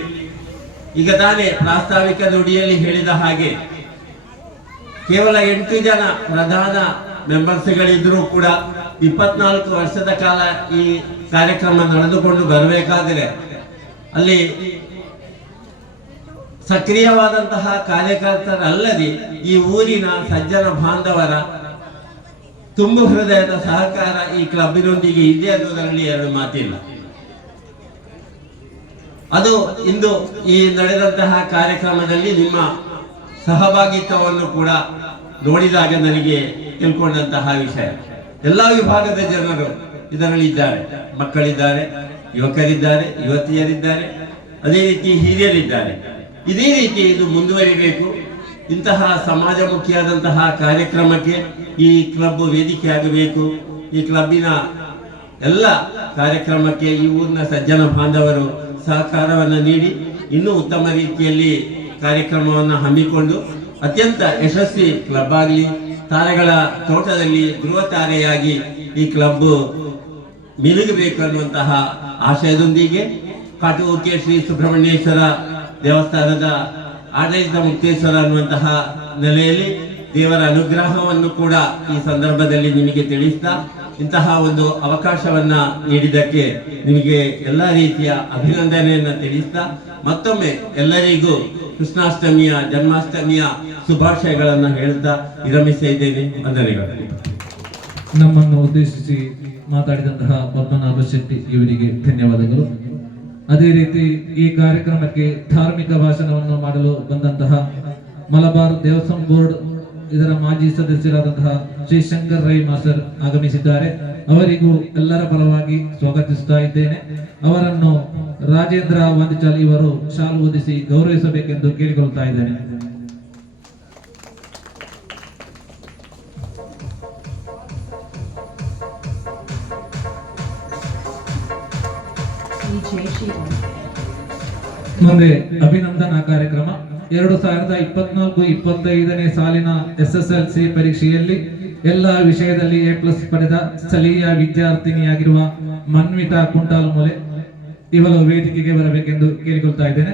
ಈಗ ತಾನೇ ಪ್ರಾಸ್ತಾವಿಕ ನುಡಿಯಲ್ಲಿ ಹೇಳಿದ ಹಾಗೆ ಕೇವಲ 8 ಜನ ಪ್ರಧಾನ ಮೆಂಬರ್ಸ್ಗಳಿದ್ರೂ ಕೂಡ 24 ವರ್ಷದ ಕಾಲ ಈ ಕಾರ್ಯಕ್ರಮ ನಡೆದುಕೊಂಡು ಬರಬೇಕಾದರೆ ಅಲ್ಲಿ ಸಕ್ರಿಯವಾದಂತಹ ಕಾರ್ಯಕರ್ತರಲ್ಲದೆ ಈ ಊರಿನ ಸಜ್ಜನ ಬಾಂಧವರ ತುಂಬು ಹೃದಯದ ಸಹಕಾರ ಈ ಕ್ಲಬ್ಬಿನೊಂದಿಗೆ ಇದೆ ಅನ್ನೋದರಲ್ಲಿ ಎರಡು ಮಾತಿಲ್ಲ. ಅದು ಇಂದು ಈ ನಡೆದಂತಹ ಕಾರ್ಯಕ್ರಮದಲ್ಲಿ ನಿಮ್ಮ ಸಹಭಾಗಿತ್ವವನ್ನು ಕೂಡ ನೋಡಿದಾಗ ನನಗೆ ತಿಳ್ಕೊಂಡಂತಹ ವಿಷಯ. ಎಲ್ಲ ವಿಭಾಗದ ಜನರು ಇದರಲ್ಲಿ ಇದ್ದಾರೆ. ಮಕ್ಕಳಿದ್ದಾರೆ, ಯುವಕರಿದ್ದಾರೆ, ಯುವತಿಯರಿದ್ದಾರೆ, ಅದೇ ರೀತಿ ಹಿರಿಯರಿದ್ದಾರೆ. ಇದೇ ರೀತಿ ಇದು ಮುಂದುವರಿಬೇಕು. ಇಂತಹ ಸಮಾಜಮುಖಿಯಾದಂತಹ ಕಾರ್ಯಕ್ರಮಕ್ಕೆ ಈ ಕ್ಲಬ್ ವೇದಿಕೆ ಆಗಬೇಕು. ಈ ಕ್ಲಬ್ಬಿನ ಎಲ್ಲ ಕಾರ್ಯಕ್ರಮಕ್ಕೆ ಈ ಊರಿನ ಸಜ್ಜನ ಬಾಂಧವರು ಸಹಕಾರವನ್ನು ನೀಡಿ ಇನ್ನೂ ಉತ್ತಮ ರೀತಿಯಲ್ಲಿ ಕಾರ್ಯಕ್ರಮವನ್ನು ಹಮ್ಮಿಕೊಂಡು ಅತ್ಯಂತ ಯಶಸ್ವಿ ಕ್ಲಬ್ ಆಗಲಿ. ತಾರೆಗಳ ತೋಟದಲ್ಲಿ ಧ್ರುವ ತಾರೆಯಾಗಿ ಈ ಕ್ಲಬ್ ಮಿಲುಗಬೇಕು ಅನ್ನುವಂತಹ ಆಶಯದೊಂದಿಗೆ ಕಾಟೂರ್ಕೆ ಶ್ರೀ ಸುಬ್ರಹ್ಮಣ್ಯೇಶ್ವರ ದೇವಸ್ಥಾನದ ಆಡಳಿತ ಮುಕ್ತೇಶ್ವರ ಅನ್ನುವಂತಹ ನೆಲೆಯಲ್ಲಿ ದೇವರ ಅನುಗ್ರಹವನ್ನು ಕೂಡ ಈ ಸಂದರ್ಭದಲ್ಲಿ ನಿಮಗೆ ತಿಳಿಸ್ತಾ, ಇಂತಹ ಒಂದು ಅವಕಾಶವನ್ನ ನೀಡಿದ್ದಕ್ಕೆ ನಿಮಗೆ ಎಲ್ಲ ರೀತಿಯ ಅಭಿನಂದನೆಯನ್ನ ತಿಳಿಸ್ತಾ, ಮತ್ತೊಮ್ಮೆ ಎಲ್ಲರಿಗೂ ಕೃಷ್ಣಾಷ್ಟಮಿಯ, ಜನ್ಮಾಷ್ಟಮಿಯ ಶುಭಾಶಯಗಳನ್ನು ಹೇಳ್ತಾ ವಿರಮಿಸ್ತಾ ಇದ್ದೇನೆ. ವಂದನೆಗಳು. ನಮ್ಮನ್ನು ಉದ್ದೇಶಿಸಿ ಮಾತಾಡಿದಂತಹ ಪದ್ಮನಾಭ ಶೆಟ್ಟಿ ಇವರಿಗೆ ಧನ್ಯವಾದಗಳು. ಅದೇ ರೀತಿ ಈ ಕಾರ್ಯಕ್ರಮಕ್ಕೆ ಧಾರ್ಮಿಕ ಭಾಷಣವನ್ನು ಮಾಡಲು ಬಂದಂತಹ ಮಲಬಾರ್ ದೇವಸ್ಥಾನ ಬೋರ್ಡ್ ಇದರ ಮಾಜಿ ಸದಸ್ಯರಾದಂತಹ ಶ್ರೀ ಶಂಕರಯ್ಯ ಮಾಸ್ಟರ್ ಆಗಮಿಸಿದ್ದಾರೆ. ಅವರಿಗೂ ಎಲ್ಲರ ಪರವಾಗಿ ಸ್ವಾಗತಿಸುತ್ತಾ ಇದ್ದೇನೆ. ಅವರನ್ನು ರಾಜೇಂದ್ರ ವಾಂದಿಚಾಲ್ ಇವರು ಶಾಲು ಓದಿಸಿ ಗೌರವಿಸಬೇಕೆಂದು ಕೇಳಿಕೊಳ್ಳುತ್ತಾ ಇದ್ದೇನೆ. ಮುಂದೆ ಅಭಿನಂದನಾ ಕಾರ್ಯಕ್ರಮ. 2024-25ನೇ ಸಾಲಿನ SSLC ಪರೀಕ್ಷೆಯಲ್ಲಿ ಎಲ್ಲ ವಿಷಯದಲ್ಲಿ A+ ಪಡೆದ ಸ್ಥಳೀಯ ವಿದ್ಯಾರ್ಥಿನಿಯಾಗಿರುವ ಮನ್ವಿತಾ ಕುಂಟಾಲ್ ಮೂಲೆ ಇವರು ವೇದಿಕೆಗೆ ಬರಬೇಕೆಂದು ಕೇಳಿಕೊಳ್ತಾ ಇದ್ದೇನೆ.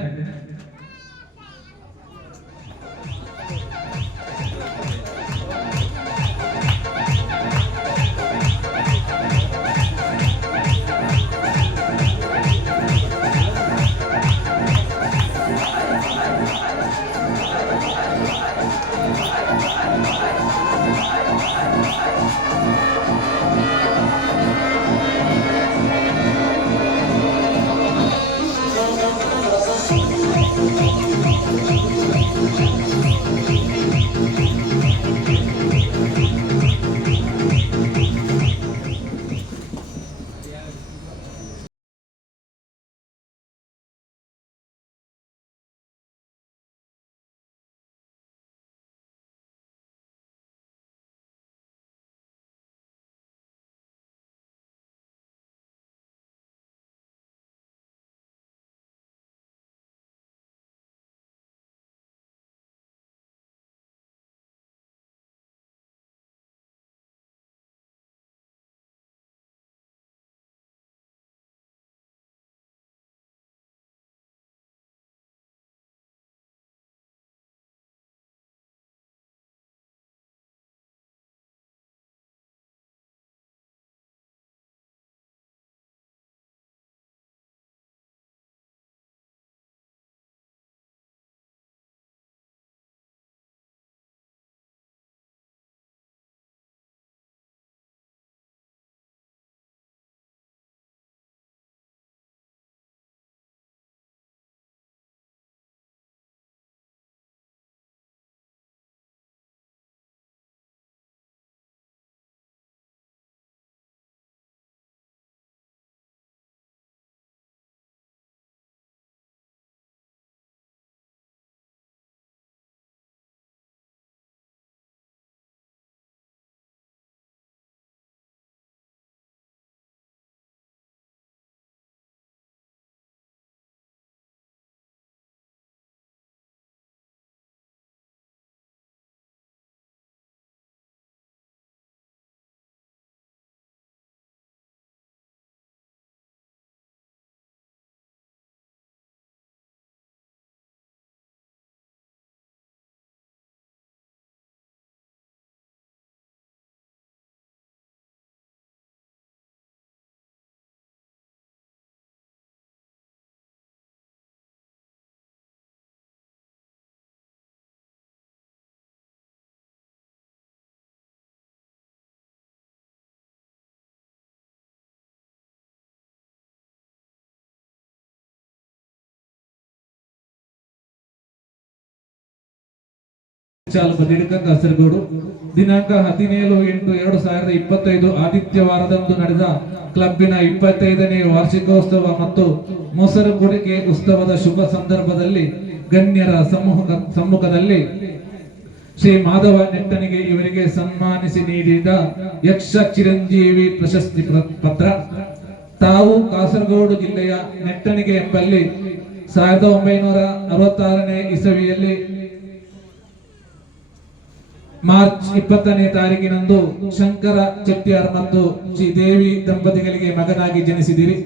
ಬದಿಡ್ಕ ಕಾಸರಗೋಡು ದಿನಾಂಕ 17/8/2025 ಆದಿತ್ಯವಾರದಂದು ನಡೆದ ಕ್ಲಬ್ಬಿನ 25ನೇ ವಾರ್ಷಿಕೋತ್ಸವ ಮತ್ತು ಮೊಸರು ಕುಡಿಕೆ ಉತ್ಸವದ ಶುಭ ಸಂದರ್ಭದಲ್ಲಿ ಗಣ್ಯರ ಸಮ್ಮುಖದಲ್ಲಿ ಶ್ರೀ ಮಾಧವ ನೆಟ್ಟಣಿಗೆ ಇವರಿಗೆ ಸನ್ಮಾನಿಸಿ ನೀಡಿದ ಯಕ್ಷ ಚಿರಂಜೀವಿ ಪ್ರಶಸ್ತಿ ಪತ್ರ. ತಾವು ಕಾಸರಗೋಡು ಜಿಲ್ಲೆಯ ನೆಟ್ಟಣಿಗೆ ಎಂಬಲ್ಲಿ 1966ನೇ ಇಸವಿಯಲ್ಲಿ ಮಾರ್ಚ್ 20ನೇ ತಾರೀಕಿನಂದು ಶಂಕರ ಚೆಟ್ಟಿಯಾರ್ ಮತ್ತು ಶ್ರೀದೇವಿ ದಂಪತಿಗಳಿಗೆ ಮಗನಾಗಿ ಜನಿಸಿದಿರಿ.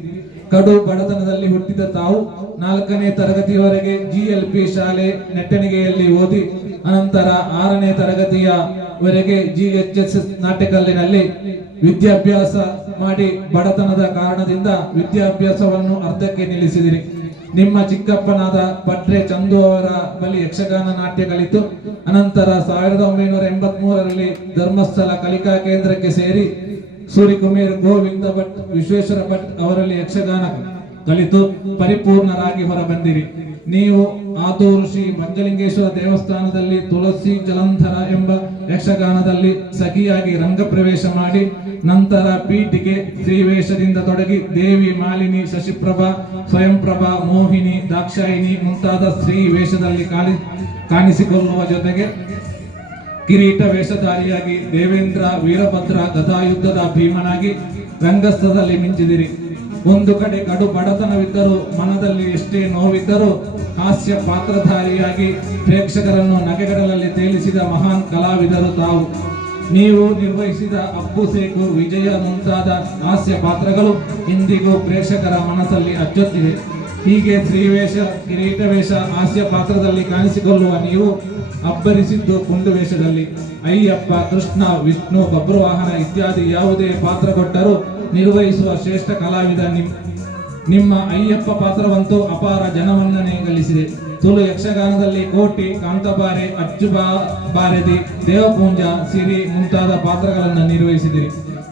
ಕಡು ಬಡತನದಲ್ಲಿ ಹುಟ್ಟಿದ ತಾವು 4ನೇ ತರಗತಿಯವರೆಗೆ GLP ಶಾಲೆ ನೆಟ್ಟಣಿಗೆಯಲ್ಲಿ ಓದಿ ಅನಂತರ 6ನೇ ತರಗತಿಯವರೆಗೆ GHS ನಾಟ್ಯಕಲ್ಲಿನಲ್ಲಿ ವಿದ್ಯಾಭ್ಯಾಸ ಮಾಡಿ ಬಡತನದ ಕಾರಣದಿಂದ ವಿದ್ಯಾಭ್ಯಾಸವನ್ನು ಅರ್ಧಕ್ಕೆ ನಿಲ್ಲಿಸಿದಿರಿ. ನಿಮ್ಮ ಚಿಕ್ಕಪ್ಪನಾದ ಭಟ್ರೆ ಚಂದು ಅವರ ಬಳಿ ಯಕ್ಷಗಾನ ನಾಟ್ಯ ಕಲಿತು ಅನಂತರ 1983ರಲ್ಲಿ ಧರ್ಮಸ್ಥಳ ಕಲಿಕಾ ಕೇಂದ್ರಕ್ಕೆ ಸೇರಿ ಸೂರಿಕುಮೇರ್ ಗೋವಿಂದ ಭಟ್ ವಿಶ್ವೇಶ್ವರ ಭಟ್ ಅವರಲ್ಲಿ ಯಕ್ಷಗಾನ ಕಲಿತು ಪರಿಪೂರ್ಣರಾಗಿ ಹೊರಬಂದಿರಿ. ನೀವು ಆತೂರು ಶ್ರೀ ಮಂಜಲಿಂಗೇಶ್ವರ ದೇವಸ್ಥಾನದಲ್ಲಿ ತುಳಸಿ ಜಲಂಧರ ಎಂಬ ಯಕ್ಷಗಾನದಲ್ಲಿ ಸಖಿಯಾಗಿ ರಂಗ ಪ್ರವೇಶ ಮಾಡಿ ನಂತರ ಪೀಠಿಕೆ ಶ್ರೀವೇಷದಿಂದ ತೊಡಗಿ ದೇವಿ ಮಾಲಿನಿ, ಶಶಿಪ್ರಭಾ, ಸ್ವಯಂಪ್ರಭಾ, ಮೋಹಿನಿ, ದಾಕ್ಷಾಯಿನಿ ಮುಂತಾದ ಸ್ತ್ರೀ ವೇಷದಲ್ಲಿ ಕಾಣಿಸಿಕೊಳ್ಳುವ ಜೊತೆಗೆ ಕಿರೀಟ ವೇಷಧಾರಿಯಾಗಿ ದೇವೇಂದ್ರ, ವೀರಭದ್ರ, ಗದಾಯುದ್ಧದ ಭೀಮನಾಗಿ ರಂಗಸ್ಥಳದಲ್ಲಿ ಮಿಂಚಿದಿರಿ. ಒಂದು ಕಡೆ ಕಡು ಬಡತನವಿದ್ದರೂ ಮನದಲ್ಲಿ ಎಷ್ಟೇ ನೋವಿದ್ದರೂ ಹಾಸ್ಯ ಪಾತ್ರಧಾರಿಯಾಗಿ ಪ್ರೇಕ್ಷಕರನ್ನು ನಗೆಗಡಲಲ್ಲಿ ತೇಲಿಸಿದ ಮಹಾನ್ ಕಲಾವಿದರು ತಾವು. ನೀವು ನಿರ್ವಹಿಸಿದ ಅಪ್ಪು ಸೇಕು, ವಿಜಯ ಮುಂತಾದ ಹಾಸ್ಯ ಪಾತ್ರಗಳು ಇಂದಿಗೂ ಪ್ರೇಕ್ಷಕರ ಮನಸ್ಸಲ್ಲಿ ಅಚ್ಚೊತ್ತಿದೆ. ಹೀಗೆ ಶ್ರೀವೇಷ, ಕಿರೀಟ ವೇಷ, ಹಾಸ್ಯ ಪಾತ್ರದಲ್ಲಿ ಕಾಣಿಸಿಕೊಳ್ಳುವ ನೀವು ಅಬ್ಬರಿಸಿದ್ದು ಕುಂಡು ವೇಷದಲ್ಲಿ. ಅಯ್ಯಪ್ಪ, ಕೃಷ್ಣ, ವಿಷ್ಣು, ಬಬ್ರುವಾಹನ ಇತ್ಯಾದಿ ಯಾವುದೇ ಪಾತ್ರ ಕೊಟ್ಟರೂ ನಿರ್ವಹಿಸುವ ಶ್ರೇಷ್ಠ ಕಲಾವಿದ ನಿಮ್ಮ ಅಯ್ಯಪ್ಪ ಪಾತ್ರವಂತೂ ಅಪಾರ ಜನಮನ್ನಣೆ ಗಳಿಸಿದೆ. ತುಳು ಯಕ್ಷಗಾನದಲ್ಲಿ ಕೋಟಿ, ಕಾಂತಬಾರೆ, ಅಚ್ಚುಬಾರೆದಿ, ದೇವಪೂಂಜ, ಸಿರಿ ಮುಂತಾದ ಪಾತ್ರಗಳನ್ನು ನಿರ್ವಹಿಸಿದಿರಿ.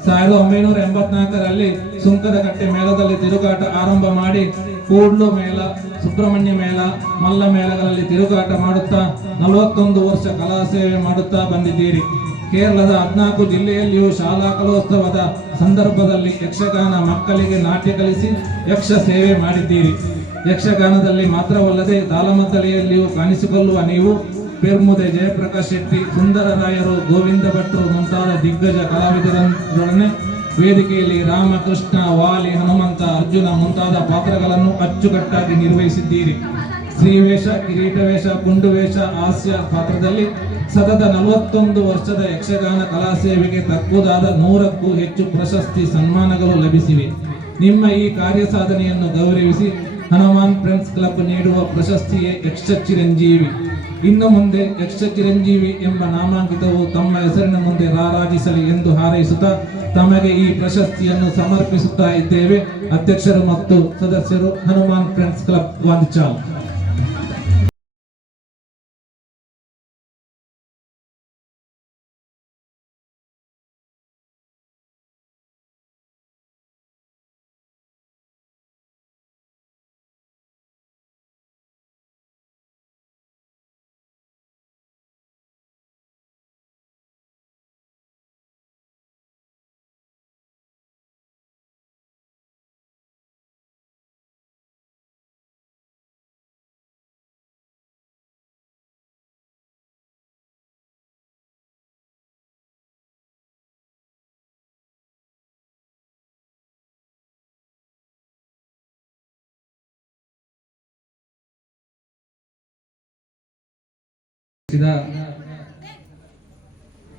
1984ರಲ್ಲಿ ಸುಂಕದ ಕಟ್ಟೆ ಮೇಳದಲ್ಲಿ ತಿರುಗಾಟ ಆರಂಭ ಮಾಡಿ ಕೂಡ್ಲು ಮೇಳ, ಸುಬ್ರಹ್ಮಣ್ಯ ಮೇಳ, ಮಲ್ಲ ಮೇಳಗಳಲ್ಲಿ ತಿರುಗಾಟ ಮಾಡುತ್ತಾ 41 ವರ್ಷ ಕಲಾ ಸೇವೆ ಮಾಡುತ್ತಾ ಬಂದಿದ್ದೀರಿ. ಕೇರಳದ 14 ಜಿಲ್ಲೆಯಲ್ಲಿಯೂ ಶಾಲಾ ಕಲೋತ್ಸವದ ಸಂದರ್ಭದಲ್ಲಿ ಯಕ್ಷಗಾನ ಮಕ್ಕಳಿಗೆ ನಾಟ್ಯ ಕಲಿಸಿ ಯಕ್ಷ ಸೇವೆ ಮಾಡಿದ್ದೀರಿ. ಯಕ್ಷಗಾನದಲ್ಲಿ ಮಾತ್ರವಲ್ಲದೆ ತಾಲಮದ್ದಲೆಯಲ್ಲಿಯೂ ಕಾಣಿಸಿಕೊಳ್ಳುವ ನೀವು ಪೆರ್ಮುದೆ ಜಯಪ್ರಕಾಶ್ ಶೆಟ್ಟಿ, ಸುಂದರರಾಯರು, ಗೋವಿಂದ ಭಟ್ರು ಮುಂತಾದ ದಿಗ್ಗಜ ಕಲಾವಿದರೊಡನೆ ವೇದಿಕೆಯಲ್ಲಿ ರಾಮಕೃಷ್ಣ, ವಾಲಿ, ಹನುಮಂತ, ಅರ್ಜುನ ಮುಂತಾದ ಪಾತ್ರಗಳನ್ನು ಅಚ್ಚುಕಟ್ಟಾಗಿ ನಿರ್ವಹಿಸಿದ್ದೀರಿ. ಶ್ರೀವೇಷ, ಕಿರೀಟವೇಷ, ಗುಂಡುವೇಷ, ಹಾಸ್ಯ ಪಾತ್ರದಲ್ಲಿ ಸತತ 41 ವರ್ಷದ ಯಕ್ಷಗಾನ ಕಲಾ ಸೇವೆಗೆ ತಕ್ಕುದಾದ 100ಕ್ಕೂ ಹೆಚ್ಚು ಪ್ರಶಸ್ತಿ ಸನ್ಮಾನಗಳು ಲಭಿಸಿವೆ. ನಿಮ್ಮ ಈ ಕಾರ್ಯ ಸಾಧನೆಯನ್ನು ಗೌರವಿಸಿ ಹನುಮಾನ್ ಫ್ರೆಂಡ್ಸ್ ಕ್ಲಬ್ ನೀಡುವ ಪ್ರಶಸ್ತಿಯೇ ಯಕ್ಷ ಚಿರಂಜೀವಿ. ಇನ್ನು ಮುಂದೆ ಯಕ್ಷ ಚಿರಂಜೀವಿ ಎಂಬ ನಾಮಾಂಕಿತವು ತಮ್ಮ ಹೆಸರಿನ ಮುಂದೆ ರಾರಾಜಿಸಲಿ ಎಂದು ಹಾರೈಸುತ್ತಾ ತಮಗೆ ಈ ಪ್ರಶಸ್ತಿಯನ್ನು ಸಮರ್ಪಿಸುತ್ತಾ ಇದ್ದೇವೆ. ಅಧ್ಯಕ್ಷರು ಮತ್ತು ಸದಸ್ಯರು, ಹನುಮಾನ್ ಫ್ರೆಂಡ್ಸ್ ಕ್ಲಬ್, ವಾಂಚಾಲ್.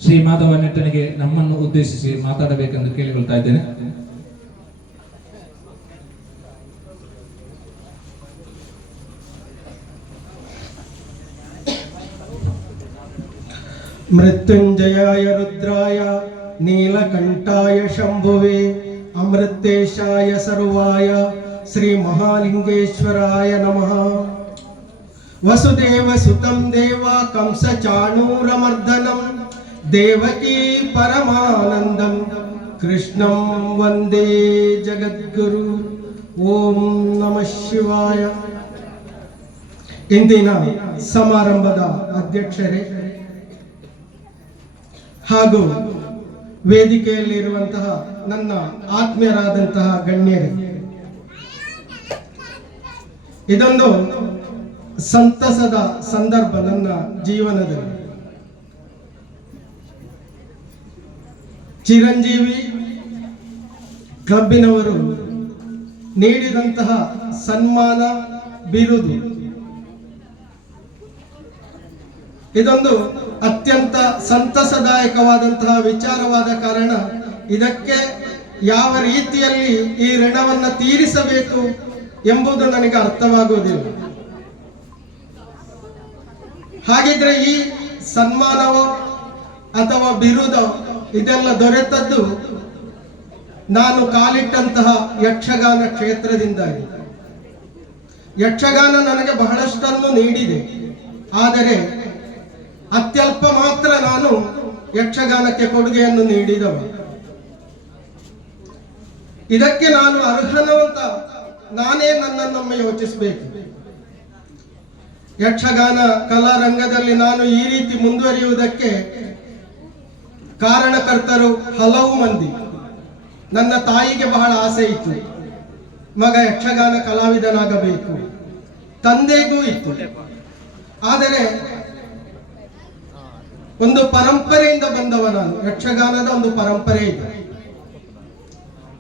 ಶ್ರೀ ಮಾಧವ ನೆಟ್ಟನಿಗೆ ನಮ್ಮನ್ನು ಉದ್ದೇಶಿಸಿ ಮಾತಾಡಬೇಕೆಂದು ಕೇಳಿಕೊಳ್ತಾ ಇದ್ದೇನೆ. ಮೃತ್ಯುಂಜಯಾಯ ರುದ್ರಾಯ ನೀಲಕಂಠಾಯ ಶಂಭುವೆ ಅಮೃತೇಶಾಯ ಸರ್ವಾಯ ಶ್ರೀ ಮಹಾಲಿಂಗೇಶ್ವರಾಯ ನಮಃ. ವಸುದೇವ ಸುತಂ ದೇವ ಕಂಸ ಚಾಣೂರಮರ್ದನಂ ದೇವಕೀ ಪರಮಾನಂದಂ ಕೃಷ್ಣಂ ವಂದೇ ಜಗದ್ಗುರು. ಓಂ ನಮಃ ಶಿವಾಯ. ಇಂದಿನ ಸಮಾರಂಭದ ಅಧ್ಯಕ್ಷರೇ ಹಾಗೂ ವೇದಿಕೆಯಲ್ಲಿರುವಂತಹ ನನ್ನ ಆತ್ಮೀಯರಾದಂತಹ ಗಣ್ಯರೇ, ಇದೊಂದು ಸಂತಸದ ಸಂದರ್ಭ ನನ್ನ ಜೀವನದಲ್ಲಿ. ಚಿರಂಜೀವಿ ಕ್ಲಬ್ಬಿನವರು ನೀಡಿದಂತಹ ಸನ್ಮಾನ, ಬಿರುದು ಇದೊಂದು ಅತ್ಯಂತ ಸಂತಸದಾಯಕವಾದಂತಹ ವಿಚಾರವಾದ ಕಾರಣ ಇದಕ್ಕೆ ಯಾವ ರೀತಿಯಲ್ಲಿ ಈ ಋಣವನ್ನು ತೀರಿಸಬೇಕು ಎಂಬುದು ನನಗೆ ಅರ್ಥವಾಗುವುದಿಲ್ಲ. ಹಾಗಿದ್ರೆ ಈ ಸನ್ಮಾನವೋ ಅಥವಾ ಬಿರುದೋ ಇದೆಲ್ಲ ದೊರೆತದ್ದು ನಾನು ಕಾಲಿಟ್ಟಂತಹ ಯಕ್ಷಗಾನ ಕ್ಷೇತ್ರದಿಂದಾಗಿ. ಯಕ್ಷಗಾನ ನನಗೆ ಬಹಳಷ್ಟನ್ನು ನೀಡಿದೆ, ಆದರೆ ಅತ್ಯಲ್ಪ ಮಾತ್ರ ನಾನು ಯಕ್ಷಗಾನಕ್ಕೆ ಕೊಡುಗೆಯನ್ನು ನೀಡಿದವ. ಇದಕ್ಕೆ ನಾನು ಅರ್ಹನು ಅಂತ ನಾನೇ ನನ್ನನ್ನೊಮ್ಮೆ ಯೋಚಿಸಬೇಕು. ಯಕ್ಷಗಾನ ಕಲಾರಂಗದಲ್ಲಿ ನಾನು ಈ ರೀತಿ ಮುಂದುವರಿಯುವುದಕ್ಕೆ ಕಾರಣಕರ್ತರು ಹಲವು ಮಂದಿ. ನನ್ನ ತಾಯಿಗೆ ಬಹಳ ಆಸೆ ಇತ್ತು, ಮಗ ಯಕ್ಷಗಾನ ಕಲಾವಿದನಾಗಬೇಕು. ತಂದೆಗೂ ಇತ್ತು. ಆದರೆ ಒಂದು ಪರಂಪರೆಯಿಂದ ಬಂದವ ನಾನು. ಯಕ್ಷಗಾನದ ಒಂದು ಪರಂಪರೆ ಇದೆ.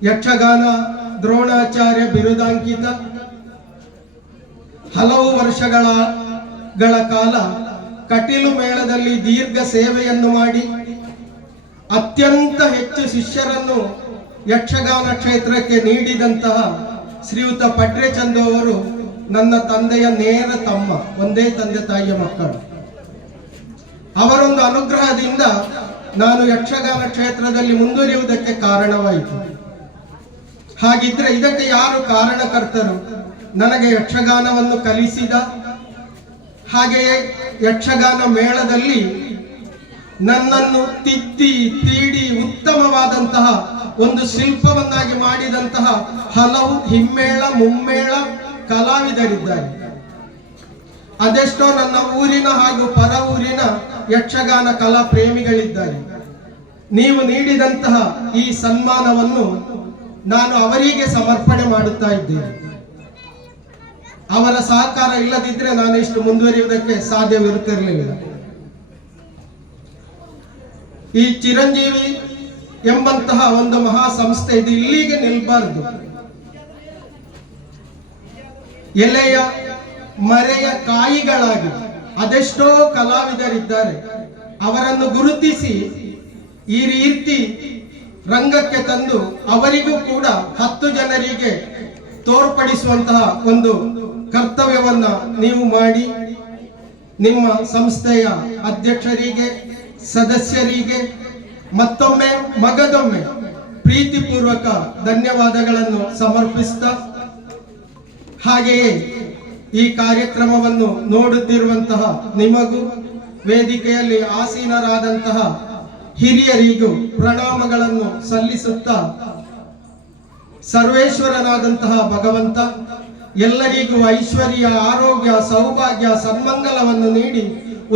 ಯಕ್ಷಗಾನ ದ್ರೋಣಾಚಾರ್ಯ ಬಿರುದಾಂಕಿತ. ಹಲವು ವರ್ಷಗಳ ಕಾಲ ಕಟೀಲು ಮೇಳದಲ್ಲಿ ದೀರ್ಘ ಸೇವೆಯನ್ನು ಮಾಡಿ ಅತ್ಯಂತ ಹೆಚ್ಚು ಶಿಷ್ಯರನ್ನು ಯಕ್ಷಗಾನ ಕ್ಷೇತ್ರಕ್ಕೆ ನೀಡಿದಂತಹ ಶ್ರೀಯುತ ಪಟ್ರೆಚಂದು ಅವರು ನನ್ನ ತಂದೆಯ ನೇರ ತಮ್ಮ, ಒಂದೇ ತಂದೆ ತಾಯಿಯ ಮಕ್ಕಳು. ಅವರೊಂದು ಅನುಗ್ರಹದಿಂದ ನಾನು ಯಕ್ಷಗಾನ ಕ್ಷೇತ್ರದಲ್ಲಿ ಮುಂದುವರಿಯುವುದಕ್ಕೆ ಕಾರಣವಾಯಿತು. ಹಾಗಿದ್ರೆ ಇದಕ್ಕೆ ಯಾರು ಕಾರಣಕರ್ತರು? ನನಗೆ ಯಕ್ಷಗಾನವನ್ನು ಕಲಿಸಿದ, ಹಾಗೆಯೇ ಯಕ್ಷಗಾನ ಮೇಳದಲ್ಲಿ ನನ್ನನ್ನು ತಿದ್ದಿ ತೀಡಿ ಉತ್ತಮವಾದಂತಹ ಒಂದು ಶಿಲ್ಪವನ್ನಾಗಿ ಮಾಡಿದಂತಹ ಹಲವು ಹಿಮ್ಮೇಳ, ಮುಮ್ಮೇಳ, ಕಲಾವಿದರಿದ್ದಾರೆ. ಅದೆಷ್ಟೋ ನನ್ನ ಊರಿನ ಹಾಗೂ ಪರ ಊರಿನ ಯಕ್ಷಗಾನ ಕಲಾ ಪ್ರೇಮಿಗಳಿದ್ದಾರೆ. ನೀವು ನೀಡಿದಂತಹ ಈ ಸನ್ಮಾನವನ್ನು ನಾನು ಅವರಿಗೆ ಸಮರ್ಪಣೆ ಮಾಡುತ್ತಾ ಇದ್ದೇನೆ. ಅವರ ಸಹಕಾರ ಇಲ್ಲದಿದ್ರೆ ನಾನು ಇಷ್ಟು ಮುಂದುವರಿಯುವುದಕ್ಕೆ ಸಾಧ್ಯವಿರುತ್ತಿರಲಿಲ್ಲ. ಈ ಚಿರಂಜೀವಿ ಎಂಬಂತಹ ಒಂದು ಮಹಾ ಸಂಸ್ಥೆ ಇದು ಇಲ್ಲಿಗೆ ನಿಲ್ಬಾರ್ದು. ಎಲೆಯ ಮರೆಯ ಕಾಯಿಗಳಾಗಿ ಅದೆಷ್ಟೋ ಕಲಾವಿದರಿದ್ದಾರೆ. ಅವರನ್ನು ಗುರುತಿಸಿ ಈ ರೀತಿ ರಂಗಕ್ಕೆ ತಂದು ಅವರಿಗೂ ಕೂಡ 10 ಜನರಿಗೆ ತೋರ್ಪಡಿಸುವಂತಹ ಒಂದು ಕರ್ತವ್ಯವನ್ನ ನೀವು ಮಾಡಿ ನಿಮ್ಮ ಸಂಸ್ಥೆಯ ಅಧ್ಯಕ್ಷರಿಗೆ, ಸದಸ್ಯರಿಗೆ ಮತ್ತೊಮ್ಮೆ ಮಗದೊಮ್ಮೆ ಪ್ರೀತಿಪೂರ್ವಕ ಧನ್ಯವಾದಗಳನ್ನು ಸಮರ್ಪಿಸ್ತಾ, ಹಾಗೆಯೇ ಈ ಕಾರ್ಯಕ್ರಮವನ್ನು ನೋಡುತ್ತಿರುವಂತಹ ನಿಮಗೂ ವೇದಿಕೆಯಲ್ಲಿ ಆಸೀನರಾದಂತಹ ಹಿರಿಯರಿಗೂ ಪ್ರಣಾಮಗಳನ್ನು ಸಲ್ಲಿಸುತ್ತಾ, ಸರ್ವೇಶ್ವರನಾದಂತಹ ಭಗವಂತ ಎಲ್ಲರಿಗೂ ಐಶ್ವರ್ಯ, ಆರೋಗ್ಯ, ಸೌಭಾಗ್ಯ, ಸನ್ಮಂಗಲವನ್ನು ನೀಡಿ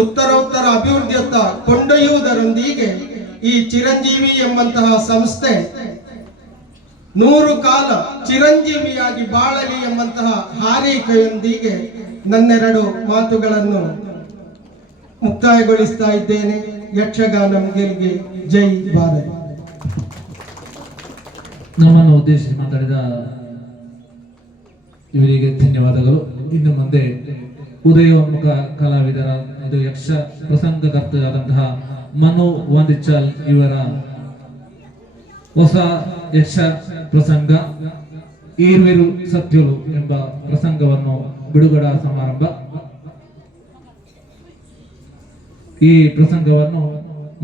ಉತ್ತರೋತ್ತರ ಅಭಿವೃದ್ಧಿಯತ್ತ ಕೊಂಡೊಯ್ಯುವುದರೊಂದಿಗೆ ಈ ಚಿರಂಜೀವಿ ಎಂಬಂತಹ ಸಂಸ್ಥೆ 100 ಕಾಲ ಚಿರಂಜೀವಿಯಾಗಿ ಬಾಳಲಿ ಎಂಬಂತಹ ಹಾರೈಕೆಯೊಂದಿಗೆ ನನ್ನೆರಡು ಮಾತುಗಳನ್ನು ಮುಕ್ತಾಯಗೊಳಿಸ್ತಾ ಇದ್ದೇನೆ. ಯಕ್ಷಗಾನಂ ಗೆಲ್ಗೆ ಜೈ ಭಾರತ್. ನಮ್ಮನ್ನು ಉದ್ದೇಶಿಸಿ ಮಾತಾಡಿದ ಇವರಿಗೆ ಧನ್ಯವಾದಗಳು. ಇನ್ನು ಮುಂದೆ ಉದಯೋನ್ಮುಖ ಕಲಾವಿದರ ಇದು ಯಕ್ಷ ಪ್ರಸಂಗಕರ್ತರಾದಂತಹ ಮನು ವಂದಿಚಾಲ್ ಇವರ ಹೊಸ ಯಕ್ಷ ಪ್ರಸಂಗ ಈರ್ವಿರು ಸತ್ಯುಲು ಎಂಬ ಪ್ರಸಂಗವನ್ನು ಬಿಡುಗಡೆ ಸಮಾರಂಭ. ಈ ಪ್ರಸಂಗವನ್ನು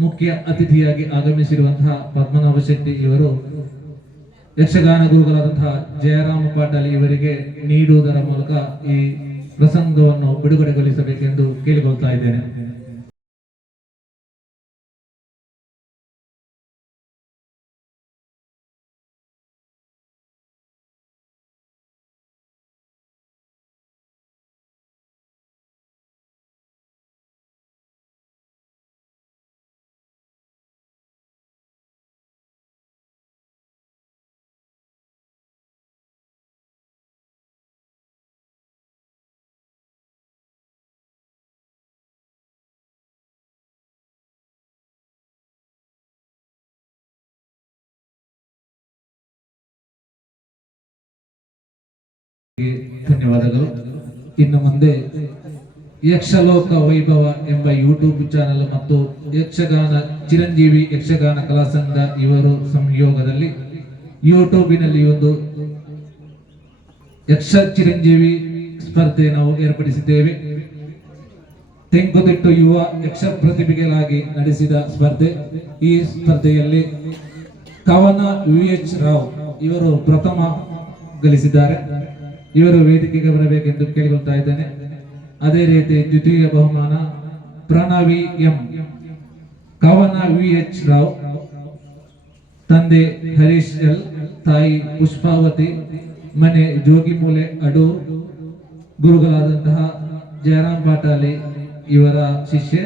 ಮುಖ್ಯ ಅತಿಥಿಯಾಗಿ ಆಗಮಿಸಿರುವಂತಹ ಪದ್ಮನಾಭ ಶೆಟ್ಟಿ ಇವರು ಯಕ್ಷಗಾನ ಗುರುಗಳಾದಂತಹ ಜಯರಾಮ ಪಾಟೀಲ್ ಇವರಿಗೆ ನೀಡುವುದರ ಮೂಲಕ ಈ ಪ್ರಸಂಗವನ್ನು ಬಿಡುಗಡೆಗೊಳಿಸಬೇಕೆಂದು ಕೇಳಿಕೊಳ್ತಾ ಇದ್ದೇನೆ. ಧನ್ಯವಾದಗಳು. ಇನ್ನು ಮುಂದೆ ಯಕ್ಷಲೋಕ ವೈಭವ ಎಂಬ ಯೂಟ್ಯೂಬ್ ಚಾನೆಲ್ ಮತ್ತು ಯಕ್ಷಗಾನ ಚಿರಂಜೀವಿ ಯಕ್ಷಗಾನ ಕಲಾ ಸಂಘ ಇವರು ಸಂಯೋಗದಲ್ಲಿ ಯೂಟ್ಯೂಬಿನಲ್ಲಿ ಒಂದು ಯಕ್ಷ ಚಿರಂಜೀವಿ ಸ್ಪರ್ಧೆ ನಾವು ಏರ್ಪಡಿಸಿದ್ದೇವೆ. ತೆಂಕುತಿಟ್ಟು ಯುವ ಯಕ್ಷ ಪ್ರತಿಭೆಗಳಾಗಿ ನಡೆಸಿದ ಸ್ಪರ್ಧೆ. ಈ ಸ್ಪರ್ಧೆಯಲ್ಲಿ ಕವನ VH ರಾವ್ ಇವರು ಪ್ರಥಮ ಗಳಿಸಿದ್ದಾರೆ. ಇವರು ವೇದಿಕೆಗೆ ಬರಬೇಕೆಂದು ಕೇಳಿಕೊಳ್ತಾ ಇದ್ದೇನೆ. ಅದೇ ರೀತಿ ದ್ವಿತೀಯ ಬಹುಮಾನ ಪ್ರಣವಿ ಎಂ, ಕವನ VH ರಾವ್, ತಂದೆ ಹರೀಶ್ ಎಲ್, ತಾಯಿ ಪುಷ್ಪಾವತಿ, ಮನೆ ಜೋಗಿಮೂಲೆ ಅಡೂರ್, ಗುರುಗಳಾದಂತಹ ಜಯರಾಮ್ ಪಾಟಾಲಿ ಇವರ ಶಿಷ್ಯ.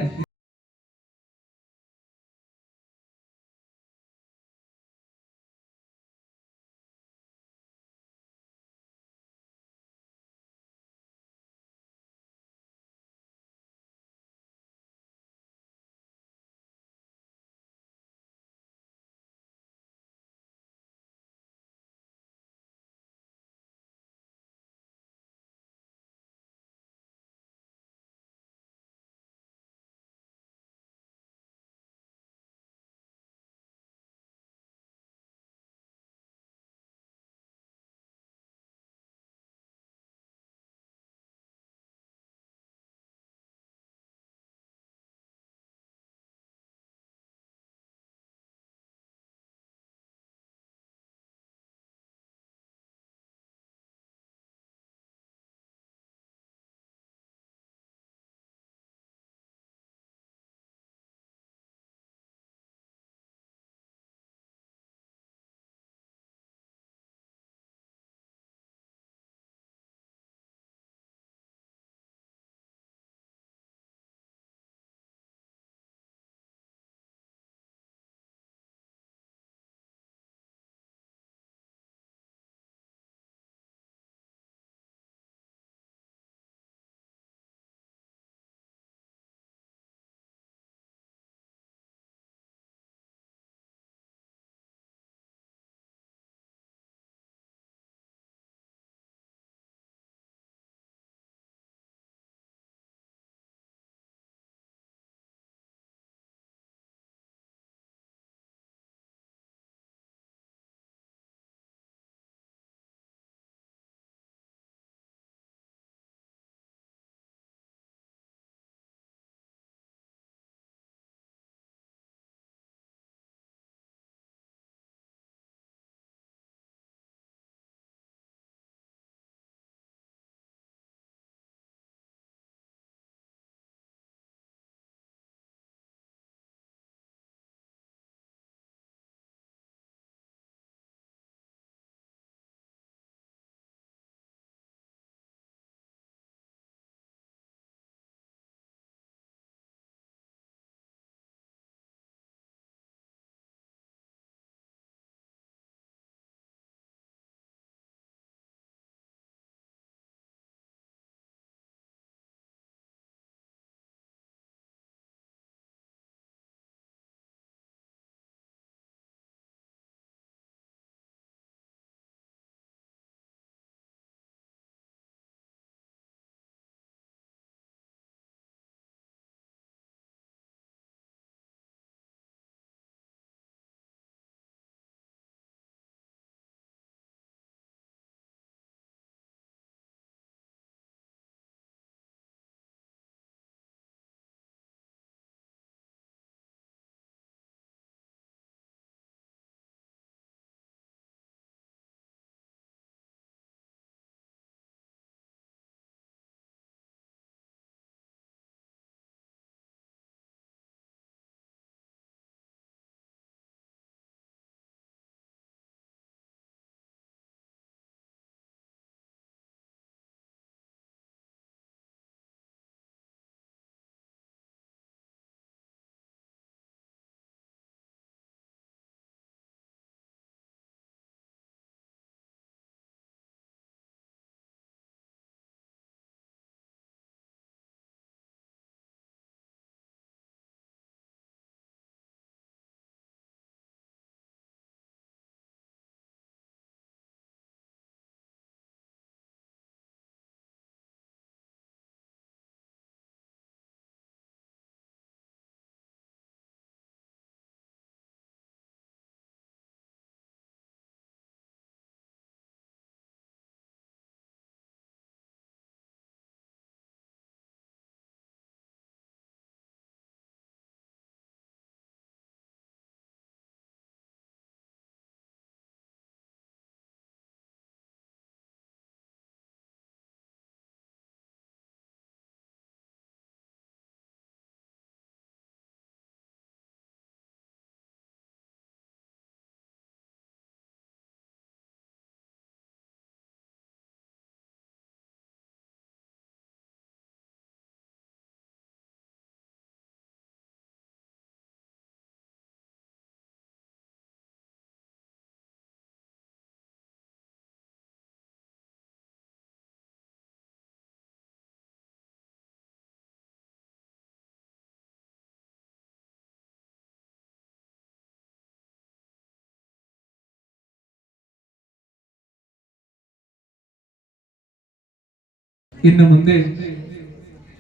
ಇನ್ನು ಮುಂದೆ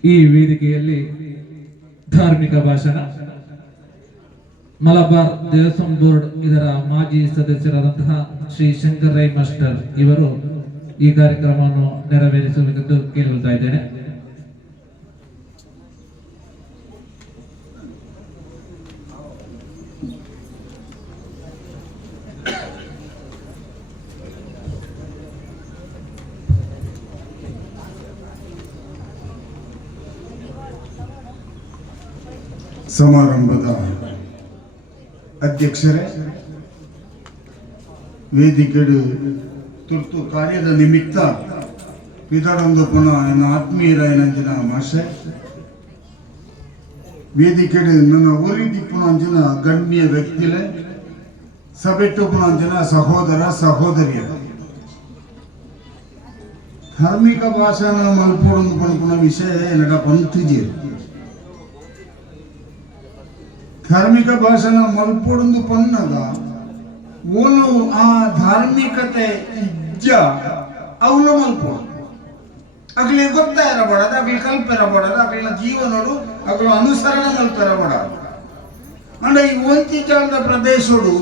ಈ ವೇದಿಕೆಯಲ್ಲಿ ಧಾರ್ಮಿಕ ಭಾಷಣ ಮಲಬಾರ್ ದೇವಸ್ವಾಂ ಬೋರ್ಡ್ ಇದರ ಮಾಜಿ ಸದಸ್ಯರಾದಂತಹ ಶ್ರೀ ಶಂಕರ್ ರೈ ಮಾಸ್ಟರ್ ಇವರು ಈ ಕಾರ್ಯಕ್ರಮವನ್ನು ನೆರವೇರಿಸಬೇಕೆಂದು ಕೇಳಿಕೊಳ್ತಾ ಇದ್ದೇನೆ. ಸಮಾರಂಭದ ಅಧ್ಯಕ್ಷರೇ, ವೇದಿಕೆಡು ತುರ್ತು ಕಾರ್ಯದ ನಿಮಿತ್ತ ಇದರೊಂದು ಪುನಃ ನನ್ನ ಆತ್ಮೀಯರ ಏನಂಜಿನ ಮಾಷೆ ವೇದಿಕೆಡು ನನ್ನ ಊರಿದಿಪ್ಪುನಂಜಿನ ಗಣ್ಯ ವ್ಯಕ್ತಿಲೆ ಸಭೆಟ್ಟುಪುನಂಜಿನ ಸಹೋದರ ಸಹೋದರಿಯರ ಧಾರ್ಮಿಕ ಭಾಷಣ ಮಲ್ಪೋಡೊಂದು ಪನ್ಪುನ ವಿಷಯ ಏನಡ ಪಂಥಿಜಿ ಧಾರ್ಮಿಕ ಭಾಷಣ ಮಲ್ಪೊಡೊಂದು ಪನ್ನಗ ಓನು ಆ ಧಾರ್ಮಿಕತೆ ಇಜ್ಜ ಅವಳು ಮಲ್ಪೋಡು ಅಗ್ಲಿ ಗೊತ್ತಾ ಇರಬಾರದು, ಅಗ್ಲಿ ಕಲ್ಪ ಇರಬಾರದು, ಅಗ್ಲಿನ ಜೀವನೋಡು ಅಗ್ಲು ಅನುಸರಣೆ ಮಲ್ಪಿರಬಾರದು. ಅಂದ್ರೆ ಈ ಒಂತಿ ಜಾಲದ ಪ್ರದೇಶಡು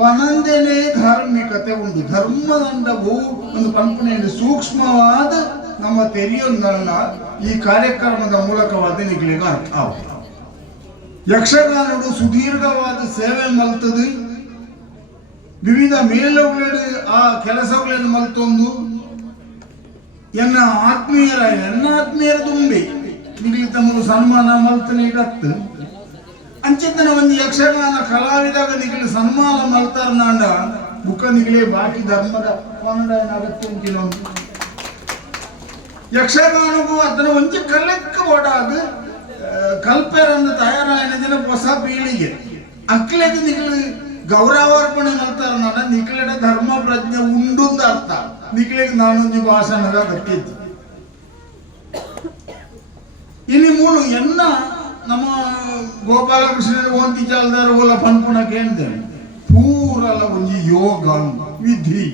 ಪನಂದೇನೆ ಧಾರ್ಮಿಕತೆ ಉಂಟು. ಧರ್ಮದಂಡವು ಒಂದು ಪಂಪನೆಯಲ್ಲಿ ಸೂಕ್ಷ್ಮವಾದ ನಮ್ಮ ತೆರೆಯೊಂದನ್ನ ಈ ಕಾರ್ಯಕ್ರಮದ ಮೂಲಕವಾದ ನಿಗ್ಲಿಗೆ ಅರ್ಥ ಆಗುತ್ತೆ. ಯಕ್ಷಗಾನಡು ಸುದೀರ್ಘವಾದ ಸೇವೆ ಮಲ್ತದು, ವಿವಿಧ ಮೇಲುಗಳು ಆ ಕೆಲಸಗಳನ್ನು ಮಲ್ತೊಂದು ಎನ್ನ ಆತ್ಮೀಯರ ತುಂಬಿ ನಿಗಲಿ ತಮ್ಮ ಸನ್ಮಾನ ಮಲ್ತನೆ ಗತ್ತು ಅಂಚಿತನ ಒಂದು ಯಕ್ಷಗಾನ ಕಲಾವಿದಾಗ ನಿಗಲಿ ಸನ್ಮಾನ ಮಲ್ತಾರ ನಾಂಡ ಮುಖ ನಿಗಲಿ ಬಾಕಿ ಧರ್ಮದ ಕನ್ನಡ ಅಗತ್ಯ ಉಂಟಿನೊಂದು ಯಕ್ಷಗಾನಗೂ ಅದನ್ನ ಒಂಚೆ ಕಲೆಕ್ಕ ಓಡಾದ ಕಲ್ಪೆರಂದು ತಯಾರಾಯನ ಹೊಸ ಪೀಳಿಗೆ ಅಕ್ಲೆಗೆ ನಿಗಲಿ ಗೌರವಾರ್ಪಣೆ ಮಾಡ್ತಾರ ನನ್ನ ನಿಕ್ಲೆಡ ಧರ್ಮ ಪ್ರಜ್ಞೆ ಉಂಡು ಅಂತ ಅರ್ಥ. ನಿಕ್ಲೆಗೆ ನಾನೊಂದು ಭಾಷಣದ ಅಗತ್ಯ ಇಲ್ಲಿ ಮೂಳು ಎನ್ನ ನಮ್ಮ ಗೋಪಾಲಕೃಷ್ಣ ಓಂತಿ ಚಾಲ್ದಾರ ಓಲ ಪನ್ಪುಣ ಕೇಳ್ತೇನೆ ಪೂರಲ ಒಂಜಿ ಯೋಗ ವಿಧಿ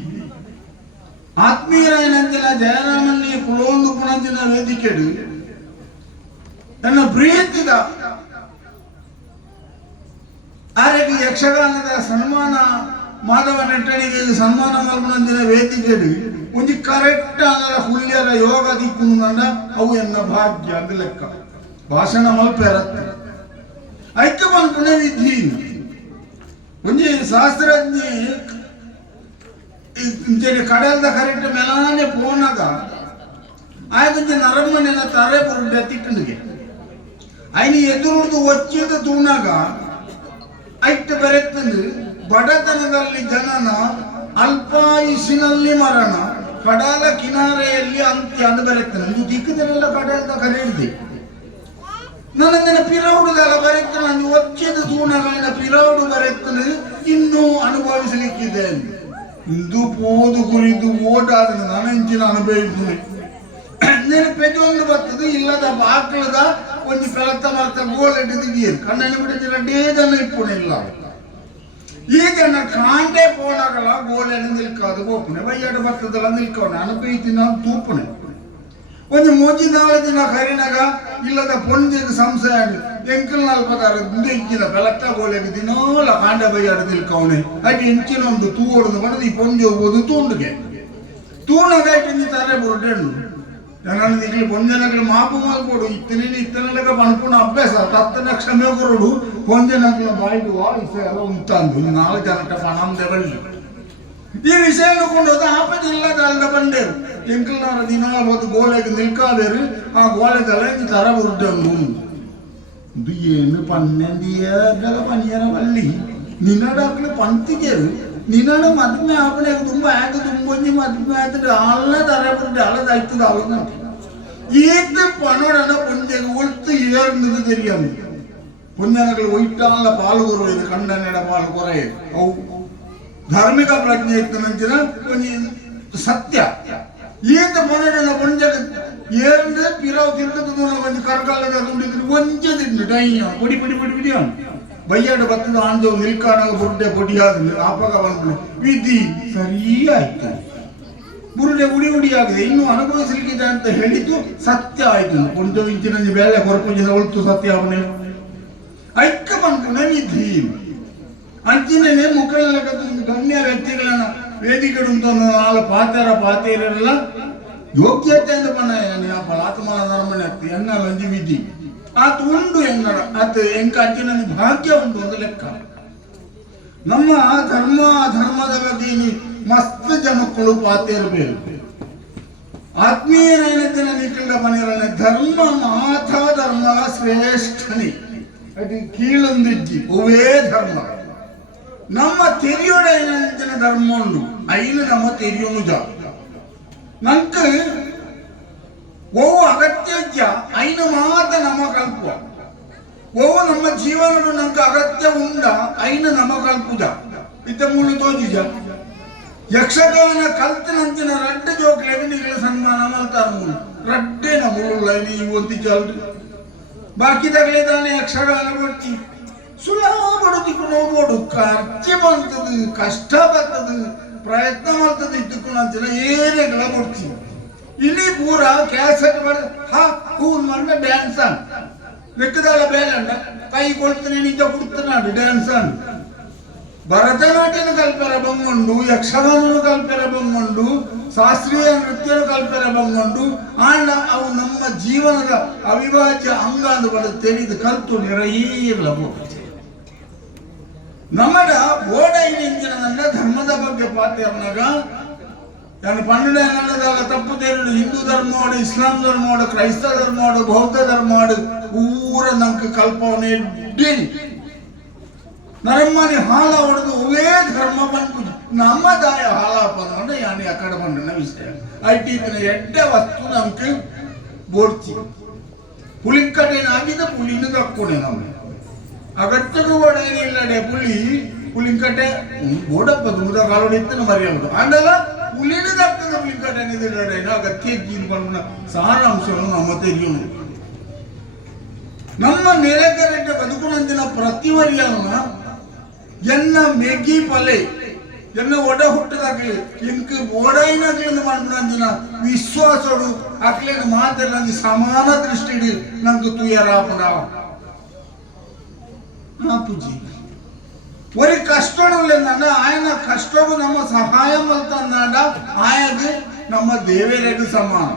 ಆತ್ಮೀಯರ ಏನಂತಿನ ಜಯರಾಮನ್ನಿ ಕುಳೊಂದು ಪುಣಂಚಿನ ವೇದಿಕೆಡು ತನ್ನ ಪ್ರೀತಿದ ಆರೆಗೆ ಯಕ್ಷಗಾನದ ಸನ್ಮಾನ ಮಾಧವ ನೆಟ್ಟಣಿಗೆ ಸನ್ಮಾನ ಮಲ್ಪನಂದಿನ ವೇದಿಕೆಡು ಒಂಜಿ ಕರೆಕ್ಟ್ ಆದ ಹುಲ್ಯರ ಯೋಗ ದಿಕ್ಕುಂಡ ಅವು ಎನ್ನ ಭಾಗ್ಯ ಅಂತ ಲೆಕ್ಕ. ಭಾಷಣ ಮಲ್ಪೆರ ಐಕ್ಯ ಮಲ್ಪನೆ ವಿಧಿ ಒಂಜಿ ಶಾಸ್ತ್ರಜ್ಞೆ ಕಡಲ್ದ ಕರೆಕ್ಟ್ ಮೆಲಾನೆ ಪೋನಾಗ ಆಯ್ಕೊಂಚ ನರಮ್ಮನೆನ ತರೆ ಬರುಂಡೆ ತಿಕ್ಕಂಡಿಗೆ ಐನಿ ಎದುರುಡ್ದು ಒಚ್ಚಿದ ತೂಣಾಗ ಐಟ್ ಬೆರೆತಂದು ಬಡತನದಲ್ಲಿ ಜನನ ಅಲ್ಪಾಯುಷಿನಲ್ಲಿ ಮರಣ ಕಡಲ ಕಿನಾರೆಯಲ್ಲಿ ಅಂತ್ಯ ಅಂದು ಬೆರೆತನ ಇದು ದಿಕ್ಕದಲ್ಲೆಲ್ಲ ಕಡಲ್ದ ಕರೆಯಿದೆ ನನ್ನ ಪಿರೌಡುದೆಲ್ಲ ಬರೆತನ ಒಚ್ಚಿದ ತೂಣಗಳಿನ ಪಿರೌಡು ಬರೆತನು ಇನ್ನೂ ಅನುಭವಿಸಲಿಕ್ಕಿದೆ ಇಂದು ಪೋದು ಕುರಿದು ಓಟಾದ ನನಂಚಿನ ಅನುಭವಿಸಿದೆ ನೆನಪೆದೊಂದು ಬರ್ತದೆ ಇಲ್ಲದ ಬಾಕ್ಲದ ಒಂದು ಬೆಳತ ಮರ್ತ ಗೋಲ್ ಇಟ್ಟಿದ್ದೀರಿ ಕಣ್ಣನ್ನು ಬಿಟ್ಟಿದ್ದೀರ ಡೇದನ್ನು ಇಪ್ಪುಣಿಲ್ಲ ಈ ಜನ ಕಾಂಡೆ ಪೋನಾಗಲ್ಲ ಗೋಲೆನ್ನು ನಿಲ್ಕಾದು ಹೋಗ್ಪುಣೆ ವಯ್ಯಾಡು ಬರ್ತದಲ್ಲ ನಿಲ್ಕವನೆ ಅನುಭವಿತೀನಿ ನಾನು ತೂಪುಣೆ ಒಂದು ಮೂಜಿ ನಾಳೆ ದಿನ ಕರಿನಾಗ ಇಲ್ಲದ ಪೊಂದಿಗೆ ಸಂಶಯ ಎಂಕಲ್ ನಾಲ್ಪದಾರ ಇಂಚಿನ ಬೆಳತ ಗೋಲೆಗೆ ದಿನೋಲ ಕಾಂಡೆ ಬಯ್ಯಾಡು ನಿಲ್ಕವನೆ ಹಾಗೆ ಇಂಚಿನ ಒಂದು ತೂವೊಡದು ಬಡದು ಈ ಪೊಂಜಿ ಹೋಗ್ಬೋದು ತೂಂಡುಗೆ ತೂಣಗ ಇಟ್ಟಿಂದ ತಾರೆ ಬುರುಡೆಣ್ಣು ಜನಗಳು ನಿಗಲಿ ಪೊಂಜನಗಳು ಮಾಪು ಮಾಡ್ಕೊಡು ಇತ್ತನೆಲ್ಲ ಪಣಪುಣ ಅಭ್ಯಾಸ ತತ್ತನ ಕ್ಷಮೆ ಕೊರಡು ಪೊಂಜನಗಳ ಬಾಯಿಗೆ ವಾಯಿಸ ಎಲ್ಲ ಉಂಟಂದು 4 ಜನಟ ಪಣಂದೆ ಬಳ್ಳಿ ಈ ವಿಷಯ ಕೊಂಡು ಆಪದ ಇಲ್ಲದ ಅಲ್ಲ ಬಂಡೇರು ಎಂಕಲ್ನವರ ದಿನ ಹೋದ ಗೋಲೆಗೆ ನಿಲ್ಕಾದೇರು ಆ ಗೋಲೆದಲ್ಲ ಈ ತರ ಬುರುಡೆಣ್ಣು ಇದು ಏನು ಪನ್ನೆಂದಿಯಲ್ಲ ಪನಿಯರ ಬಳ್ಳಿ ನಿನ್ನಡಾಕ್ಲು ಪಂತಿಗೆರು ನಿನ್ನಡ ಮದ್ಮೆ ಆಪಣೆ ತುಂಬ ಆಗ ತುಂಬೊಂಜಿ ಮದ್ಮೆ ಆಯ್ತು ಅಲ್ಲ ತರ ಬುರುಡೆ ಅಲ್ಲದ ಆಯ್ತದ ಅಲ್ಲ ಈತ ಪನೋಡನ ಪೊಂಜೆಗೆ ಒಳ್ತು ಏರ್ನದು ತೆರಿಯದು ಪೊಂಜನಗಳು ಒಯ್ಟಾಲ ಪಾಲ್ಗೊರು ಇದು ಕಂಡನೆಡ ಪಾಲ್ಗೊರೆ ಅವು ಧಾರ್ಮಿಕ ಪ್ರಜ್ಞೆ ಇತ್ತು ನಂಚಿನ ಸತ್ಯ ಈತ ಪನೋಡನ ಪೊಂಜೆಗೆ ಏರ್ನ ಪಿರಾವ್ ತಿರ್ಗದ ಒಂದು ಕರ್ಕಾಲದ ದುಂಡಿದ್ರು ಒಂಜದಿದ್ದು ಡೈಯ ಪೊಡಿ ಪೊಡಿ ಪೊಡಿ ಪೊಡಿ ಬಯ್ಯಾಡು ಬತ್ತದ ಆಂಜೋ ನಿಲ್ಕಾನಾಗ ಬುಡ್ಡೆ ಪೊಡಿಯಾದ ಆಪಗ ಬಂದ್ಬಿಡು ವಿಧಿ ಸರಿಯಾಯ್ತು ಬುರುಡೆ ಉಡಿ ಉಡಿ ಆಗಿದೆ, ಇನ್ನು ಅನುಭವಿಸಲಿಕ್ಕಿದೆ ಅಂತ ಹೇಳಿದ್ದು ಸತ್ಯ ಆಯ್ತು. ಒಂದು ಇಂಚಿನ ಬೇಳೆ ಕೊರಪಂಜಿನ ಒಳ್ತು ಸತ್ಯ ಅವನೇ ಐಕ್ಕ ಬಂದು ವಿಧಿ ಅಂಚಿನೇ ಮುಖಲ ಗಣ್ಯ ವ್ಯಕ್ತಿಗಳನ್ನ ವೇದಿಕೆಡುಂತ ನಾಲ್ ಪಾತೇರಲ್ಲ ಯೋಗ್ಯತೆ ಅಂತ ಬಂದ ಆತ್ಮನ ಧರ್ಮನೆ ಆಗ್ತದೆ ಎನ್ನ ಲಂಜಿ ವಿಧಿ ಆತ ಉಂಡು ಎನ್ನಡ ಆತ ಎಂಕ ಅಂಚಿನ ಭಾಗ್ಯ ಉಂಟು ಒಂದು ಲೆಕ್ಕ. ನಮ್ಮ ಧರ್ಮದ ಬಗ್ಗೆ ಮಸ್ತ್ ಜನಕ್ಕಳು ಪಾತೇರಬೇಕು. ಆತ್ಮೀಯ ನೈನತಿನ ನಿಖಂಡ ಬನಿರನೆ ಧರ್ಮ ಮಾಥ ಧರ್ಮ ಶ್ರೇಷ್ಠನಿ ಅದು ಕೀಳೊಂದಿಜ್ಜಿ ಒವೇ ಧರ್ಮ. ನಮ್ಮ ತೆರಿಯೋಡ ಏನಿನ ಧರ್ಮ ಉಂಡು ಐನು ನಮ್ಮ ತೆರಿಯೋನು ಜಾ ನಂಕ ಓ ಅಗತ್ಯ ಐನು ಮಾತ್ರ ನಮ್ಮ ಕಲ್ಪುವ ಓ ನಮ್ಮ ಜೀವನಡು ನಂಗೆ ಅಗತ್ಯ ಉಂಡ ಐನು ನಮ್ಮ ಕಲ್ಪುಜ ಇತ್ತ ಮೂಲ ತೋಜಿಜ ಯಕ್ಷಗಾನ ಕಲ್ತಿನಂಚಿನ ರಡ್ಡ ಜೋಕ್ಲೆಗೆ ನಿಗಳ ಸನ್ಮಾನ ಮಾಡ್ತಾರ ಮೂಲ ರಡ್ಡೇನ ಮೂಲ ಒತ್ತಿ ಚಲ್ರಿ ಬಾಕಿ ತಗಲಿದಾನೆ ಯಕ್ಷಗಾನ ಕೊಡ್ತಿ ಸುಲಭ ಬಡುತ್ತಿಕೊಂಡು ಹೋಗ್ಬೋಡು ಖರ್ಚು ಮಾಡ್ತದೆ ಕಷ್ಟ ಬರ್ತದೆ ಪ್ರಯತ್ನ ಮಾಡ್ತದೆ ಇದ್ದಕ್ಕೂ ಅಂಚಿನ ಏನೇಗಳ ಕೊಡ್ತೀವಿ ಇಲ್ಲಿ ಪೂರ ಕ್ಯಾಸೆಟ್ ಬರ್ ಹೂನ್ ಮಂಡ ಡ್ಯಾನ್ಸ್ ಅನ್ ಲೆಕ್ಕದಾಲ ಬೇಲಂಡ ಕೈ ಕೊಡ್ತಾನೆ ನಿಜ ಕೊಡ್ತಾನೆ ಡ್ಯಾನ್ಸ್ ಅನ್ ಭರತನಾಟ್ಯನ ಕಲ್ಪರ ಬಂಗೊಂಡು ಯಕ್ಷಗಾನನು ಕಲ್ಪರ ಬಂಗೊಂಡು ಶಾಸ್ತ್ರೀಯ ನೃತ್ಯನ ಕಲ್ಪರ ಬಂಗೊಂಡು ಆಂಡ ಅವು ನಮ್ಮ ಜೀವನದ ಅವಿಭಾಜ್ಯ ಅಂಗ ಅಂದು ತೆರೆದು ಕಲ್ತು ನಿರಯಿರಲಬಹುದು. ನಮ್ಮಡ ಬೋಡೈನಿಂಚಿನ ಧರ್ಮದ ಬಗ್ಗೆ ಪಾತ್ಯಾಗ ನಾನು ಪನ್ನಡ ಅನ್ನದಾಲ ತಪ್ಪು ತೇರು ಹಿಂದೂ ಧರ್ಮೋಡು ಇಸ್ಲಾಂ ಧರ್ಮೋಡು ಕ್ರೈಸ್ತ ಧರ್ಮೋಡು ಬೌದ್ಧ ಧರ್ಮೋಡು ಪೂರ ನಂಗೆ ಕಲ್ಪವನೆ ಇದ್ದೇನೆ ನರಮ್ಮನೆ ಹಾಲ ಹೊಡೆದು ಒವೇ ಧರ್ಮ ಬಂದು ನಮ್ಮ ದಾಯ ಹಾಲಾಪ ಅಂದ್ರೆ ಯಾನಿ ಆ ಕಡೆ ಬಂದ ವಿಷಯ ಐಟಿನ ಎಡ್ಡೆ ವಸ್ತು ನಮ್ಗೆ ಬೋಡ್ತಿ ಪುಳಿಂಕಟೇನಾಗಿದೆ ಪುಳಿನ ತಕ್ಕೊಡೆ ನಮ್ಗೆ ಅಗತ್ಯಗೂ ಒಡೇನಿಲ್ಲಡೆ ಪುಳಿಂಕಟೆ ಬೋಡಪ್ಪ ದುಂಬದ ಕಾಲೋಡಿತ್ತು ಮರೆಯೋದು ಆಂಡಲ್ಲ ಪುಲಿನ ತಕ್ಕದ ಪುಳಿಂಕಟೇನಿದೆ ಅಗತ್ಯ ಜೀವನ ಸಾರಾಂಶವನ್ನು ನಮ್ಮ ತೆರೆಯೋನು ನಮ್ಮ ನೆರೆಕರೆಂಟ ಬದುಕುನಂದಿನ ಪ್ರತಿವರಿಯನ್ನ ಎನ್ನ ಮೆಗಿ ಪಲೆ ಎನ್ನ ಒಡ ಹುಟ್ಟದಾಗ್ಲಿ ಇಂಕ ಓಡೈನಾಗ್ಲಿಂದ ಮಾಡ್ಕೊಂಡ ವಿಶ್ವಾಸಡು ಅಕ್ಲೇನ ಮಾತೆಲ್ಲ ಸಮಾನ ದೃಷ್ಟಿ ನಂಗೆ ತುಯರಾಪಡ ಪೂಜಿ ಒರಿ ಕಷ್ಟಡುಲ್ಲ ఆయన ಕಷ್ಟಡು ನಮ್ಮ ಸಹಾಯ ಮಲ್ತಂದಾಂಡ ಆಯಗೆ ನಮ್ಮ ದೇವೇರೆಗೂ ಸಮಾನ.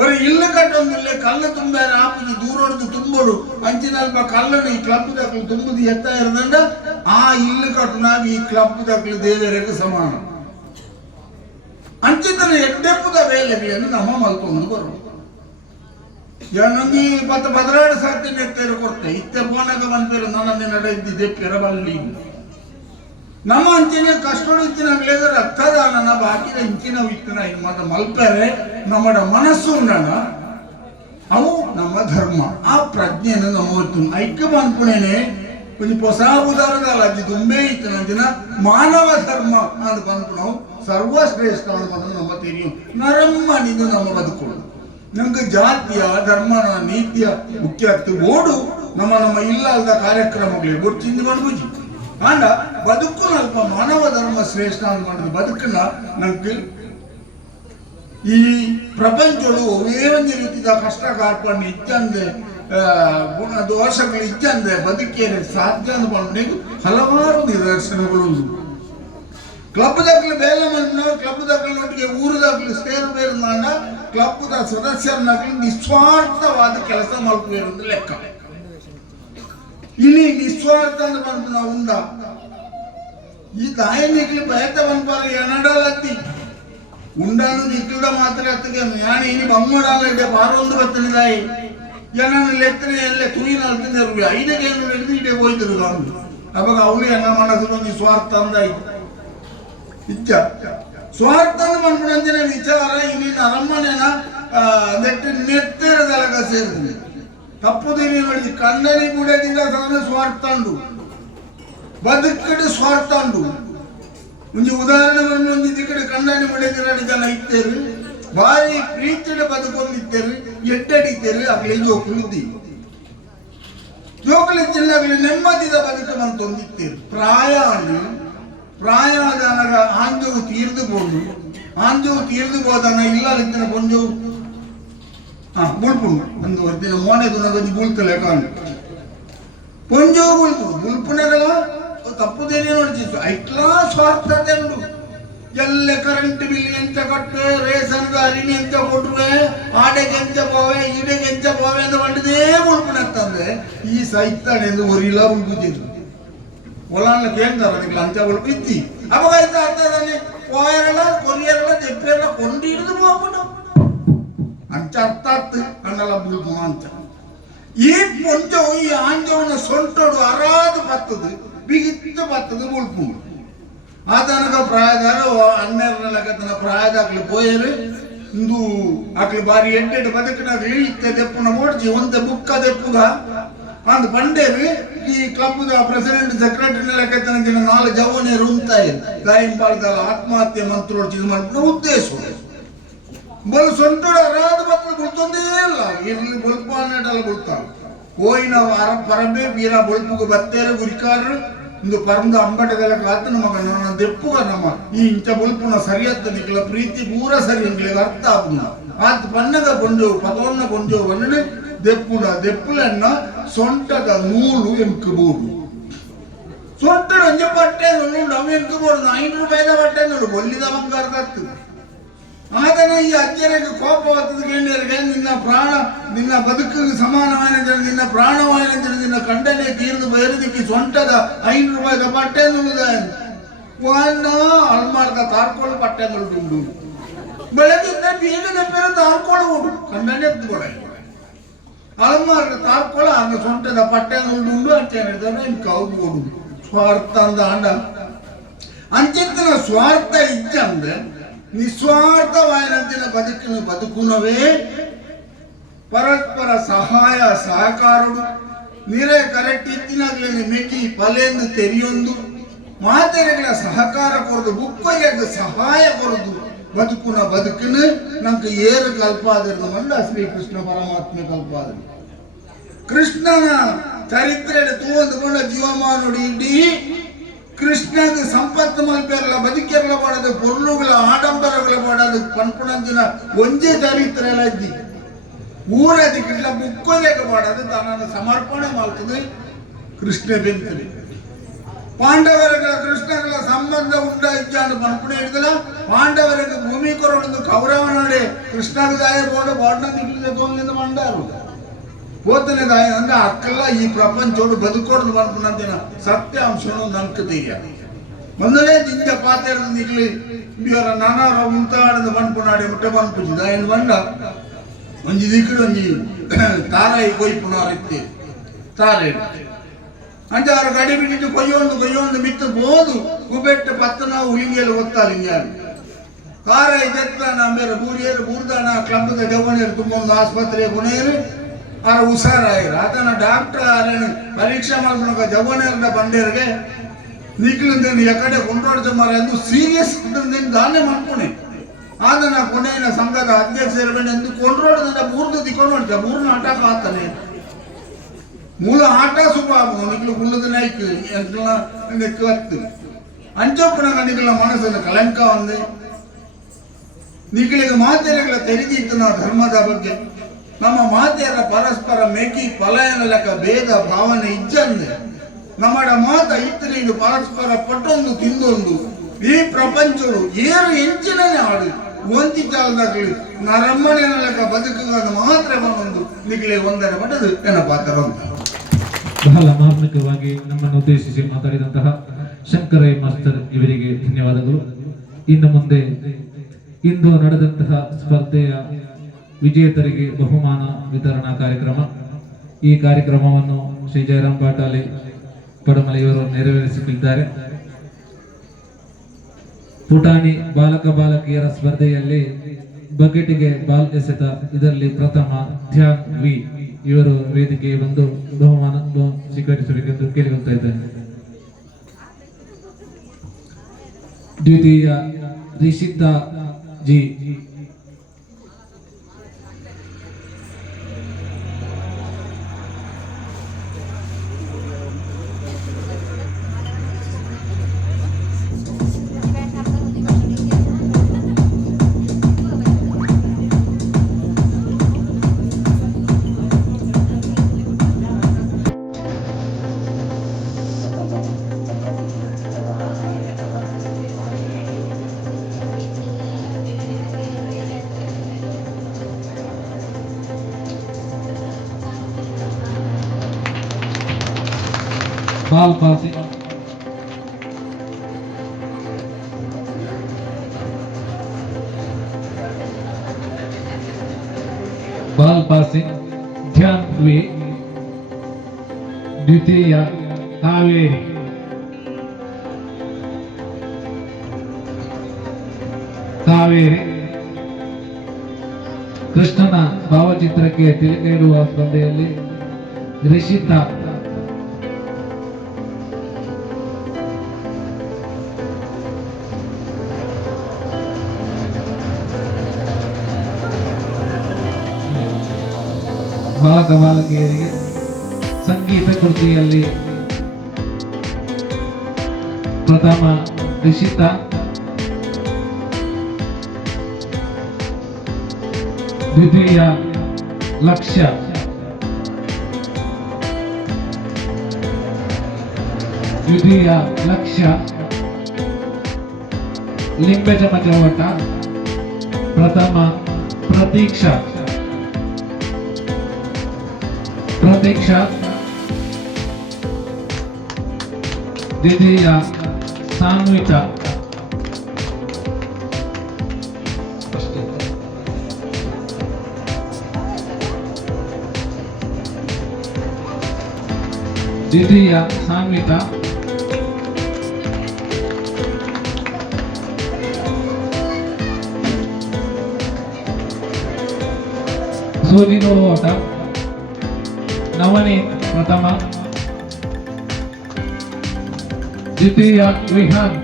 ஒரு இல்லு கட்டொಂದಿಲ್ಲ ಕಲ್ಲು ತುಂಬಾರ ಆಪುಜಿ ದೂರೊಡ್ದು ತುಂಬೋಡು ಅಂಚಿನಲ್ಪ ಕಲ್ಲನ್ನು ಈ ಕ್ಲಬ್ ದಕ್ಕಲು ತುಂಬುದು ಎತ್ತ ಇರದಂಡ ಆ ಇಲ್ಲು ಕಟ್ಟುನಾಗ ಈ ಕ್ಲಬ್ ದಕ್ಕಲು ದೇವರಿಗೆ ಸಮಾನ ಅಂಚಿತನ ಎಡ್ಡೆಪ್ಪುದ ವೇಲೆಗಳನ್ನು ನಮ್ಮ ಮಲ್ಕೊಂಡು ಬರು ನಂಗೆ 10-12 ಸರ್ತಿ ನೆತ್ತೇರು ಕೊಡ್ತೆ ಇತ್ತೆ ಬೋನಾಗ ಬಂದ್ಪೇರು ನನ್ನ ನಡೆ ಇದ್ದಿದ್ದೆ ಪೆರಬಲ್ಲಿ ನಮ್ಮ ಅಂಚಿನ ಕಷ್ಟೋಡು ಇತ್ತಿನಾಗ್ಲೇ ರಕ್ತದಾನ ಬಾಕಿದ ಇಂಚಿನ ಇತ್ತಿನ ಮತ ಮಲ್ಪರೆ ನಮ್ಮ ಮನಸ್ಸು ಉಂಡಣ ಅವು ನಮ್ಮ ಧರ್ಮ ಆ ಪ್ರಜ್ಞೆಯನ್ನು ನಮ್ಮ ಐಕ್ಯ ಬಂದ್ಪುಣೇನೆ ಒಂದು ಹೊಸ ಉದಾಹರಣೆ ಅಜ್ಜಿ ತುಂಬೆ ಇತ್ತಿನ ಮಾನವ ಧರ್ಮ ಅಂತ ಬಂದ್ಪು ನಾವು ಸರ್ವಶ್ರೇಷ್ಠ ಅಂತ ನಮ್ಮ ತೆರಿಯು ನರಮ್ಮನಿಂದ ನಮ್ಮ ಬದುಕೊಳ್ಳೋದು ನಮ್ಗೆ ಜಾತಿಯ ಧರ್ಮನ ನೀತಿಯ ಮುಖ್ಯ ಆಗ್ತದೆ ಓಡು ನಮ್ಮ ಇಲ್ಲ ಅಲ್ಲದ ಕಾರ್ಯಕ್ರಮಗಳೇ ಒಟ್ಟು ಚಿಂತೆ ಬುಜಿ ಆಂಡ ಬದುಕು ಅಲ್ಪ ಮಾನವ ಧರ್ಮ ಶ್ರೇಷ್ಠ ಅಂತ ಮಾಡಿದ್ರು ಬದುಕನ್ನ ನಂಗೆ ಈ ಪ್ರಪಂಚಗಳು ಒವೇ ಒಂದು ರೀತಿಯ ಕಷ್ಟ ಕಾರ್ಪಣ್ಯ ಇತ್ತಂದೆ ಗುಣ ದೋಷಗಳು ಇತ್ತಂದೆ ಬದುಕೇನೆ ಸಾಧ್ಯ ಅಂತ ಮಾಡಿದ್ರೆ ಹಲವಾರು ನಿದರ್ಶನಗಳು ಕ್ಲಬ್ ದಾಖಲೆ ಬೇಲೆ ಮಾಡಿನ ಕ್ಲಬ್ ದಾಖಲಿನೊಟ್ಟಿಗೆ ಊರದಾಗಲಿ ಸೇರು ಬೇರೆ ಮಾಡ ಕ್ಲಬ್ದ ಸದಸ್ಯರನ್ನಾಗಲಿ ನಿಸ್ವಾರ್ಥವಾದ ಕೆಲಸ ಮಾಡ್ಕೋರು ಅಂತ ಲೆಕ್ಕ. ಇಲ್ಲಿ ನಿಸ್ವಾರ್ಥ ಅಂತ ಬಂದು ನಾವು ಉಂಡ ಈ ದಾಯನಿಕ್ಲಿ ಬಯತ ಬಂದ್ಪಾರ ಏನಡಲತ್ತಿ ಉಂಡಾನು ನಿಕ್ಕಿಡ ಮಾತ್ರ ಅತ್ತಿಗೆ ಯಾಣ ಇನಿ ಬಮ್ಮಡಾಲ ಇದೆ ಬಾರೊಂದು ಬತ್ತನಿ ದಾಯಿ ಏನನ್ನು ಲೆತ್ತನೆ ಎಲ್ಲ ತುಯಿನ ಅಲ್ತಿದ್ದೆ ಐದಕ್ಕೆ ಏನು ಹಿಡಿದು ಇಡೇ ಹೋಯ್ತಿರು ಅವನು ಅವಾಗ ಅವನು ಎನ್ನ ಮನಸ್ಸು ನಿಸ್ವಾರ್ಥ ಅಂದಾಯ್ತು ಇಚ್ಛ ಸ್ವಾರ್ಥ ಮಾಡ್ಕೊಂಡಂತಿನ ವಿಚಾರ ಇನ್ನಿನ ಅರಮನೆನ ನೆತ್ತೇರದಲಗ ಸೇರ್ತದೆ ತಪ್ಪುದೇವಿ ನೋಡಿ ಕಣ್ಣನಿ ಗುಡದಿಂದ ಸ್ವಾರ್ಥ ಉಂಡು ಬದುಕಡೆ ಸ್ವಾರ್ಥ ಉಂಡು ಒಂದು ಉದಾಹರಣೆ ಒಂದು ಕಡೆ ಕಣ್ಣನಿ ಮುಡಿದಿರ ಜನ ಇತ್ತೇರು ಬಾರಿ ಪ್ರೀತಿಯ ಬದುಕೊಂಡಿತ್ತೇರು ಎಡ್ಡಡಿತ್ತೇರು ಆಗ್ಲೇ ಜೋಕುಳಿದ್ದಿ ಜೋಕುಳಿದ್ದಿಲ್ಲಾಗಲಿ ನೆಮ್ಮದಿದ ಬದುಕನ್ನು ತಂದಿತ್ತೇರು ಪ್ರಾಯ ಆದ ಆಂಜವು ತೀರ್ದುಕೊಂಡು ಆಂಜು ತೀರ್ದು ಹೋದಾನ ಇಲ್ಲ ಇತ್ತಿನ ಕೊಂಜು ಬುಲ್ಪುಂಡು ಒಂದು ಹೊತ್ತಿನ ಮೋನೆ ಕೊಂಚ ಬುಲ್ತಲೆ ಕಾಣು ಕೊಂಜು ಬುಲ್ಪುಣಗಳ ತಪ್ಪುದೇನೆ ನೋಡಿ ಐಟ್ಲಾ ಸ್ವಾರ್ಥತೆ ಉಂಟು ಎಲ್ಲ ಕರೆಂಟ್ ಬಿಲ್ ಎಂತ ಕಟ್ಟೆ ರೇಷನ್ ಅರಿಣಿ ಎಂತ ಕೊಟ್ರುವೆ ಆಡೆಗೆ ಎಂತ ಪೋವೆ ಇಡೆಗೆ ಎಂತ ಪೋವೆ ಅಂತ ಬಂಡದೇ ಬುಲ್ಪುಣತ್ತಂದ್ರೆ ಈ ಸೈತಾನೆ ಒರಿಲ ಉಳ್ಬುದಿದ್ರು ಒಲಾನ ಕೇಂದ್ರ ಅದಕ್ಕೆ ಅಂಚ ಬುಲ್ಪು ಇತ್ತಿ ಅವಾಗ ಆಯ್ತಾ ಅರ್ಥದಾನೆ പോയറള കൊറിയറള തെപ്പേറള കൊണ്ടിരുന്ന് പോകണം ಅಂಚರ್ತಾತ್ ಕನ್ನಡ ಬುಲ್ಪು ಅಂತ ಈ ಪೊಂಜವು ಈ ಆಂಜವನ ಸೊಂಟೋಡು ಅರಾದು ಬತ್ತದು ಬಿಗಿತ್ತು ಬತ್ತದು ಬುಲ್ಪು ಆತನಕ ಪ್ರಾಯದಾರ 12 ಲಗತನ ಪ್ರಾಯದಾಗ್ಲಿ ಪೋಯರು ಇಂದು ಆಕ್ಲಿ ಬಾರಿ ಎಡ್ಡೆಡ್ ಬದುಕಿನಾಗ್ಲಿ ಇತ್ತೆ ದೆಪ್ಪುನ ಮೋಡ್ಜಿ ಒಂತೆ ಬುಕ್ಕ ದೆಪ್ಪುಗ ಅಂದ್ ಬಂಡೇರು ಈ ಕ್ಲಬ್ ಪ್ರೆಸಿಡೆಂಟ್ ಸೆಕ್ರೆಟರಿ ಲೆಕ್ಕತನ ದಿನ 4 ಜವನೇರು ಉಂತಾಯಿ ಗಾಯಂಪಾಳ್ದಲ್ಲ ಆತ್ಮಹತ್ಯೆ ಮಂತ್ರೋಡ್ ಇದು ಮಾಡ್ಬಿಟ್ಟು ಉದ್ದೇಶ ಬಲು ಸೊಂಟೋಡ ಅರಾದು ಬತ್ತಲು ಬುಲ್ತೊಂದೇ ಇಲ್ಲ ಇಲ್ಲಿ ಬುಲ್ಪು ಅನ್ನೆಲ್ಲ ಬುಲ್ತಾವ ಹೋಯಿನ ಪರಂಬೆ ವೀರ ಬುಲ್ಪುಗ ಬತ್ತೇರು ಗುರಿಕಾರರು ಇಂದು ಪರಂದ ಅಂಬಟದೆಲ್ಲ ಕಾತು ನಮಗ ನನ್ನ ದೆಪ್ಪುಗ ನಮ್ಮ ಈ ಇಂಚ ಬುಲ್ಪುನ ಸರಿಯತ್ತ ನಿಕ್ಲ ಪ್ರೀತಿ ಪೂರ ಸರಿ ನಿಕ್ಲಿಗೆ ಅರ್ಥ ಆಪುನ ಆತ್ ಪನ್ನಗ ಕೊಂಜು ಪತೋನ್ನ ಕೊಂಜು ವನ್ನಡೆ ದೆಪ್ಪುನ ದೆಪ್ಪುಲನ್ನ ಸೊಂಟದ ನೂಲು ಎಂಕಬಹುದು ಸೊಂಟದ ಅಂಜ ಪಟ್ಟೆ ನೋಡು ಅವು ಎಂಕಬಹುದು 5 ರೂಪಾಯಿದ ಬಟ್ಟೆ ನೋಡು ಒಲ್ಲಿದ ಬಂಗಾರದ ಆಗ್ತದೆ ಆತನ ಈ ಅಜ್ಜರಿಗೆ ಕೋಪ ಬರ್ತದ ಗಣ್ಯರಿಗೆ ನಿನ್ನ ಬದುಕಿಗೆ ಸಮಾನವಾದ ನಿನ್ನ ಪ್ರಾಣವಾದ ನಿನ್ನ ಕಂಡನೆ ತೀರ್ದು ಬಯರುದಿಕ್ಕಿ ಸೊಂಟದ 5 ರೂಪಾಯಿದ ಬಟ್ಟೆ ನುಡಿದ ಅಲ್ಮಾರ್ದ ತಾರ್ಕೊಳ್ಳು ಬಟ್ಟೆ ನುಡುಂಡು ಬೆಳಗಿಂದ ಬೇಗನೆ ಬೇರೆ ತಾರ್ಕೊಳ್ಳುವುದು ಕಂಡನೆ ಎತ್ತುಕೊಡ ಅಲ್ಮಾರ್ದ ತಾರ್ಕೊಳ್ಳ ಅಂಗ ಸೊಂಟದ ಬಟ್ಟೆ ನುಡುಂಡು ಅಂತ ಹೇಳಿದ್ರೆ ಕೌದು ಸ್ವಾರ್ಥ ಅಂದ ಅಂಡ ಅಂಚಿನ ಸ್ವಾರ್ಥ ಇದ್ದಂದ್ರೆ ನಿಸ್ವಾರ್ಥವಾಯಿನಂತಿನ ಬದುಕುನವೇ ಪರಸ್ಪರ ಸಹಾಯ ಸಹಕಾರಡು ನೀರೇ ಕರೆಕ್ಟ್ ಇತ್ತಿನಾಗ್ಲೇ ಮೆಕ್ಕಿ ಪಲೆಂದು ತೆರೆಯೊಂದು ಮಾತೆರೆಗಳ ಸಹಕಾರ ಕೊರದು ಬುಕ್ಕಯ್ಯಾಗ ಸಹಾಯ ಕೊರದು ಬದುಕಿನ ನಮ್ಗೆ ಏರು ಕಲ್ಪಾದಿರ್ದು ಮಂಡ ಶ್ರೀಕೃಷ್ಣ ಪರಮಾತ್ಮ ಕಲ್ಪಾದರು ಕೃಷ್ಣನ ಚರಿತ್ರೆ ತೂವಂದು ಜೀವಮಾನುಡಿ ಇಡೀ ಕೃಷ್ಣಗೆ ಸಂಪತ್ತು ಮಲ್ಪೆರಲ ಬದುಕೆರಲ ಮಾಡೋದು ಪೊರ್ಲುಗಳ ಆಡಂಬರಗಳ ಮಾಡೋದು ಪನ್ಪುಣಂಜಿನ ಒಂದೇ ಚರಿತ್ರೆ ಎಲ್ಲ ಇದ್ದಿ ಊರದಿಕ್ಕಿಲ್ಲ ಬುಕ್ಕೋಲೆಗೆ ಮಾಡೋದು ತನ್ನನ್ನು ಸಮರ್ಪಣೆ ಮಾಡ್ತದೆ ಕೃಷ್ಣ ಬೆಂತದೆ ಪಾಂಡವರಿಗೆ ಕೃಷ್ಣಗಳ ಸಂಬಂಧ ಉಂಟಾಯ್ತು ಪನ್ಪುಣೆ ಹಿಡಿದಲ್ಲ ಪಾಂಡವರಿಗೆ ಭೂಮಿ ಕೊರೊಂದು ಕೌರವ ನಾಡೆ ಕೃಷ್ಣಗೆ ದಾಯ ಬೋಡ ಬಾಡ್ನ ನಿಕ್ಲಿದೆ ತೋಂದಿಂದ ಮಂಡಾರು ಹೋತನೆ ದಾಯ ಅಂದ್ರೆ ಅಕ್ಕಲ್ಲ ಈ ಪ್ರಪಂಚೋಡು ಬದುಕೋಡು ಪನ್ಪುಣಂತಿನ ಸತ್ಯಾಂಶನು ನಂಕದೀಯ ಮೊದಲೇ ದಿಂಜ ಪಾತ್ರದ ನಿಕ್ಲಿ ಇವರ ನಾನಾರ ಮುಂತಾಡದ ಪನ್ಪುನಾಡಿ ಮುಟ್ಟೆ ಪನ್ಪುಜಿದ ಏನು ಬಂಡ ಒಂಜಿ ದಿಕ್ಕಡು ಒಂಜಿ ತಾರಾಯಿ ಕೊಯ್ಪುನಾರಿತ್ತೆ ತಾರೆ ಅಂಚ ಅವ್ರ ಗಡಿ ಬಿಟ್ಟು ಕೊಯ್ಯೊಂದು ಮಿತ್ತು ಬೋದು ಕುಬೆಟ್ಟು ಪತ್ತನ ಹುಲಿಂಗಿಯಲ್ಲಿ ಗೊತ್ತಾಲಿಂಗ್ಯಾರು ತಾರಾಯಿ ಜತ್ರ ನಂಬೇರು ಬೂರಿಯರು ಬೂರ್ದಾನ ಕ್ಲಬ್ದ ಜವಣಿಯರು ತುಂಬ ಒಂದು ಆಸ್ಪತ್ರೆಯ ಗುಣೇರು ಆರ ಹುಷಾರಾಯರು ಆತನ ಡಾಕ್ಟರ್ ಪರೀಕ್ಷೆ ಮಾಡ್ಕೊಳಕ ಜವಣಿಯರ ಬಂಡೇರಿಗೆ ನಿಕ್ಲಿಂದ ಎಕಡೆ ಕೊಂಡೋಡ್ದ ಮರ ಎಂದು ಸೀರಿಯಸ್ ದಾನೆ ಮಾಡ್ಕೊಣೆ ಆದನ ಕೊನೆಯ ಸಂಘದ ಅಧ್ಯಕ್ಷರು ಎಂದು ಕೊಂಡ್ರೋಡದ ಮೂರ್ದು ದಿಕ್ಕೊಂಡು ನೋಡ್ತ ಮೂರ್ನ ಆಟಕ್ಕೆ ಆತಾನೆ ಮೂಲ ಆಟ ಸುಖ ನಿಕ್ಲು ಹುಲ್ಲದ ನೈಕ್ ನೆಕ್ಕು ಅಂಚಪ್ಪನ ನಿಕ್ಲ ಮನಸ್ಸಿನ ಕಳಂಕ ಒಂದೇ ನಿಕ್ಲಿಗೆ ಮಾತೆರೆಗಳ ತೆರೆದಿತ್ತು ನಾವು ಧರ್ಮದ ಬಗ್ಗೆ ನಮ್ಮ ಮಾತೆಯರ ಪರಸ್ಪರ ಮೇಕಿ ಪಲಾಯನ ಲೆಕ್ಕ ಭೇದ ಭಾವನೆ ಇಜ್ಜಂದೆ ನಮ್ಮಡ ಮಾತ ಇತ್ತು ಪರಸ್ಪರ ಪಟ್ಟೊಂದು ತಿಂದೊಂದು ಈ ಪ್ರಪಂಚವು ಏರು ಹೆಂಚಿನೇ ಆಡು ಒಂದಿ ಕಾಲದಾಗಲಿ ನರಮ್ಮನೆಯ ಲೆಕ್ಕ ಬದುಕುಗಳನ್ನು ಮಾತ್ರ ಬಂದೊಂದು ನಿಕ್ಲೆ ಒಂದರ ಮಟ್ಟದು ನೆನಪಾತ ಬಂದ ಬಹಳ ಮಾರ್ಮಿಕವಾಗಿ ನಮ್ಮನ್ನು ಉದ್ದೇಶಿಸಿ ಮಾತಾಡಿದಂತಹ ಶಂಕರೈ ಮಾಸ್ತರ್ ಇವರಿಗೆ ಧನ್ಯವಾದಗಳು. ಇನ್ನು ಮುಂದೆ ಇಂದು ನಡೆದಂತಹ ಸ್ಪರ್ಧೆಯ ವಿಜೇತರಿಗೆ ಬಹುಮಾನ ವಿತರಣಾ ಕಾರ್ಯಕ್ರಮ. ಈ ಕಾರ್ಯಕ್ರಮವನ್ನು ಶ್ರೀ ಜಯರಾಮ್ ಪಾಟಾಲಿ ಪಡಮಲೆಯವರು ನೆರವೇರಿಸುತ್ತಿದ್ದಾರೆ. ಪುಟಾಣಿ ಬಾಲಕ ಬಾಲಕಿಯರ ಸ್ಪರ್ಧೆಯಲ್ಲಿ ಬಕೆಟ್ಗೆ ಬಾಲ್ ಎಸೆತ ಇದರಲ್ಲಿ ಪ್ರಥಮ ಧ್ಯಾನ್ ವಿ ಇವರು ವೇದಿಕೆಗೆ ಬಂದು ಬಹುಮಾನ ಸ್ವೀಕರಿಸಬೇಕೆಂದು ಕೇಳಿಕೊಳ್ತಾ ಇದ್ದೇನೆ. ದ್ವಿತೀಯ Rishita ji, ball passing. Ball passing. Dhyan V. Dvitiya Kaveri. Kaveri ಕೃಷ್ಣನ ಭಾವಚಿತ್ರಕ್ಕೆ ತಿಲಕ ಇಡುವ ಸ್ಪರ್ಧೆಯಲ್ಲಿ ರಿಷಿತಾ ಬಾಲಕ ಬಾಲಕಿಯರಿಗೆ ಸಂಗೀತ ಕೃತಿಯಲ್ಲಿ ಪ್ರಥಮ ರಿಷಿತಾ, ದ್ವಿತೀಯ ಲಕ್ಷ್ಯ, ಲಿಂಬೆ ಚಮಚವಟ, ಪ್ರಥಮ ಪ್ರತೀಕ್ಷಾ, ದ್ವಿತೀಯ ಸಾನ್ವಿತ. ದ್ವಿತೀಯ ಸಾನ್ವಿತ, ಸೂಜಿನೋ ಓಟ, ನವನೀತ್ ಪ್ರಥಮ, ದ್ವಿತೀಯ ವಿಹಾನ್,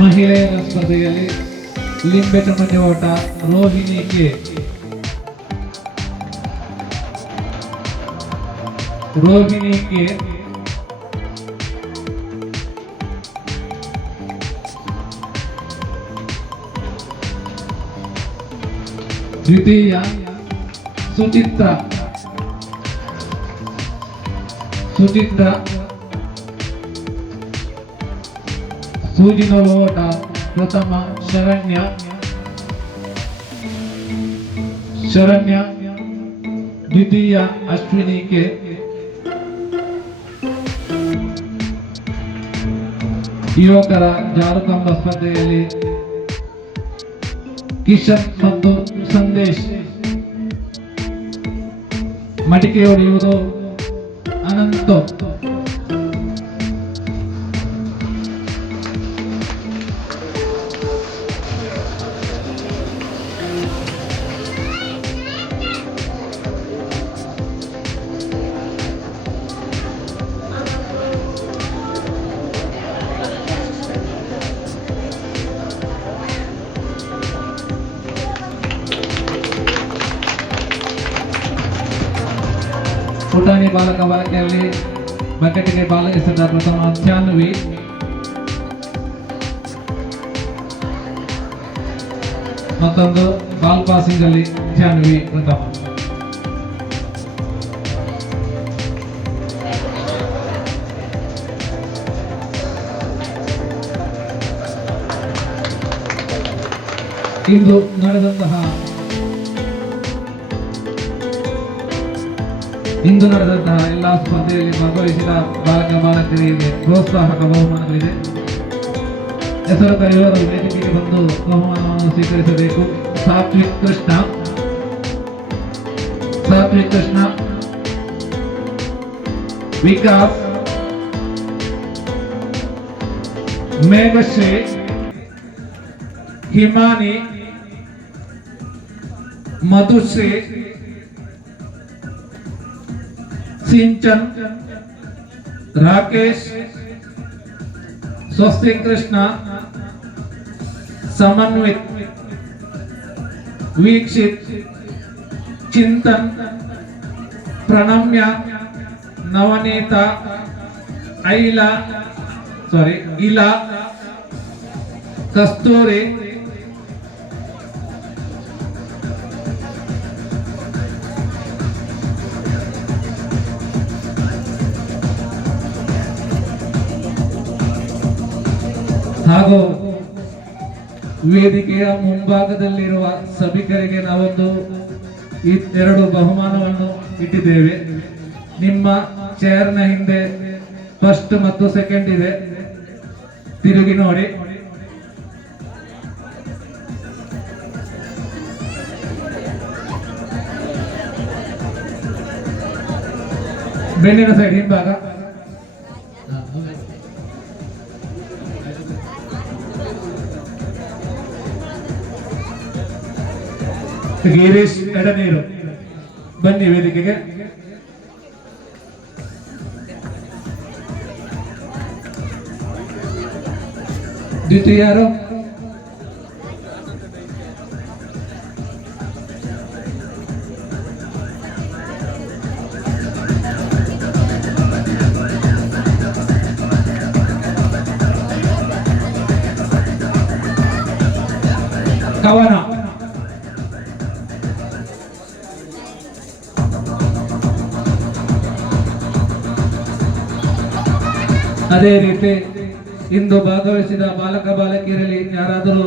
ಮಹಿಳೆಯರ ಸ್ಪರ್ಧೆಯಲ್ಲಿ ಲಿಂಬೆ ಚಮಚ ಓಟ ರೋಹಿಣಿ ಕೆ, ದ್ವಿತೀಯ ಸುಚಿತ್ರ, ಸೂಜಿನ ಓಟ ಪ್ರಥಮ ಶರಣ್ಯ, ದ್ವಿತೀಯ ಅಶ್ವಿನಿ ಕೆ, ಯುವಕರ ಜಾರುಕಂಬ ಸ್ಪರ್ಧೆಯಲ್ಲಿ ಕಿಶನ್ ಮತ್ತು ಸಂದೇಶ್, ಮಡಿಕೆ ಹೊಡೆಯುವುದು ಅನಂತ, ಪುಟಾಣಿ ಬಾಲಕ ಬಾಲಕಿಯಲ್ಲಿ ಬಕೆಟ್ಗೆ ಬಾಲಕಿಸಿದ ಪ್ರಥಮ ಜಾಹ್ನವಿ, ಮತ್ತೊಂದು ಬಾಲ್ ಪಾಸಿಂಗ್ ಅಲ್ಲಿ ಜಾಹ್ನವಿ ಪ್ರಥಮ. ಇಂದು ನಡೆದಂತಹ ಎಲ್ಲ ಸ್ಪರ್ಧೆಯಲ್ಲಿ ಭಾಗವಹಿಸಿದ ಬಾಲಕ ಬಾಲಕರಿಗೆ ಪ್ರೋತ್ಸಾಹಕ ಬಹುಮಾನಗಳಿದೆ. ಹೆಸರು ಕರೆಯುವರು ವೇದಿಕೆಗೆ ಬಂದು ಬಹುಮಾನವನ್ನು ಸ್ವೀಕರಿಸಬೇಕು. ಸಾತ್ವಿಕ್ ಕೃಷ್ಣ, ವಿಕಾಸ್, ಮೇಘಶ್ರೀ, ಹಿಮಾನಿ, ಮಧುಶ್ರೀ, ಸಿಂಚನ್, ರಾಕೇಶ್, ಸ್ವಸ್ತಿ ಕೃಷ್ಣ, ಸಮನ್ವಿತ್, ವೀಕ್ಷಿತ್, ಚಿಂತನ್, ಪ್ರಣಮ್ಯ, ನವನೀತ, ಇಲಾ, ಕಸ್ತೂರಿ, ಹಾಗೂ ವೇದಿಕೆಯ ಮುಂಭಾಗದಲ್ಲಿರುವ ಸಭಿಕರಿಗೆ ನಾವೊಂದು ಈ 2 ಬಹುಮಾನವನ್ನು ಇಟ್ಟಿದ್ದೇವೆ. ನಿಮ್ಮ ಚೇರ್ನ ಹಿಂದೆ ಫಸ್ಟ್ ಮತ್ತು ಸೆಕೆಂಡ್ ಇದೆ, ತಿರುಗಿ ನೋಡಿ. ಬೆನ್ನಿನ ಸೈಡ್ ಹಿಂಭಾಗ. ಗಿರೀಶ್ ಎಡನೀರು, ಬನ್ನಿ ವೇದಿಕೆಗೆ. ದ್ವಿತೀಯ ಯಾರು? ಕವನ. ಅದೇ ರೀತಿ ಇಂದು ಭಾಗವಹಿಸಿದ ಬಾಲಕ ಬಾಲಕಿಯರಲ್ಲಿ ಯಾರಾದರೂ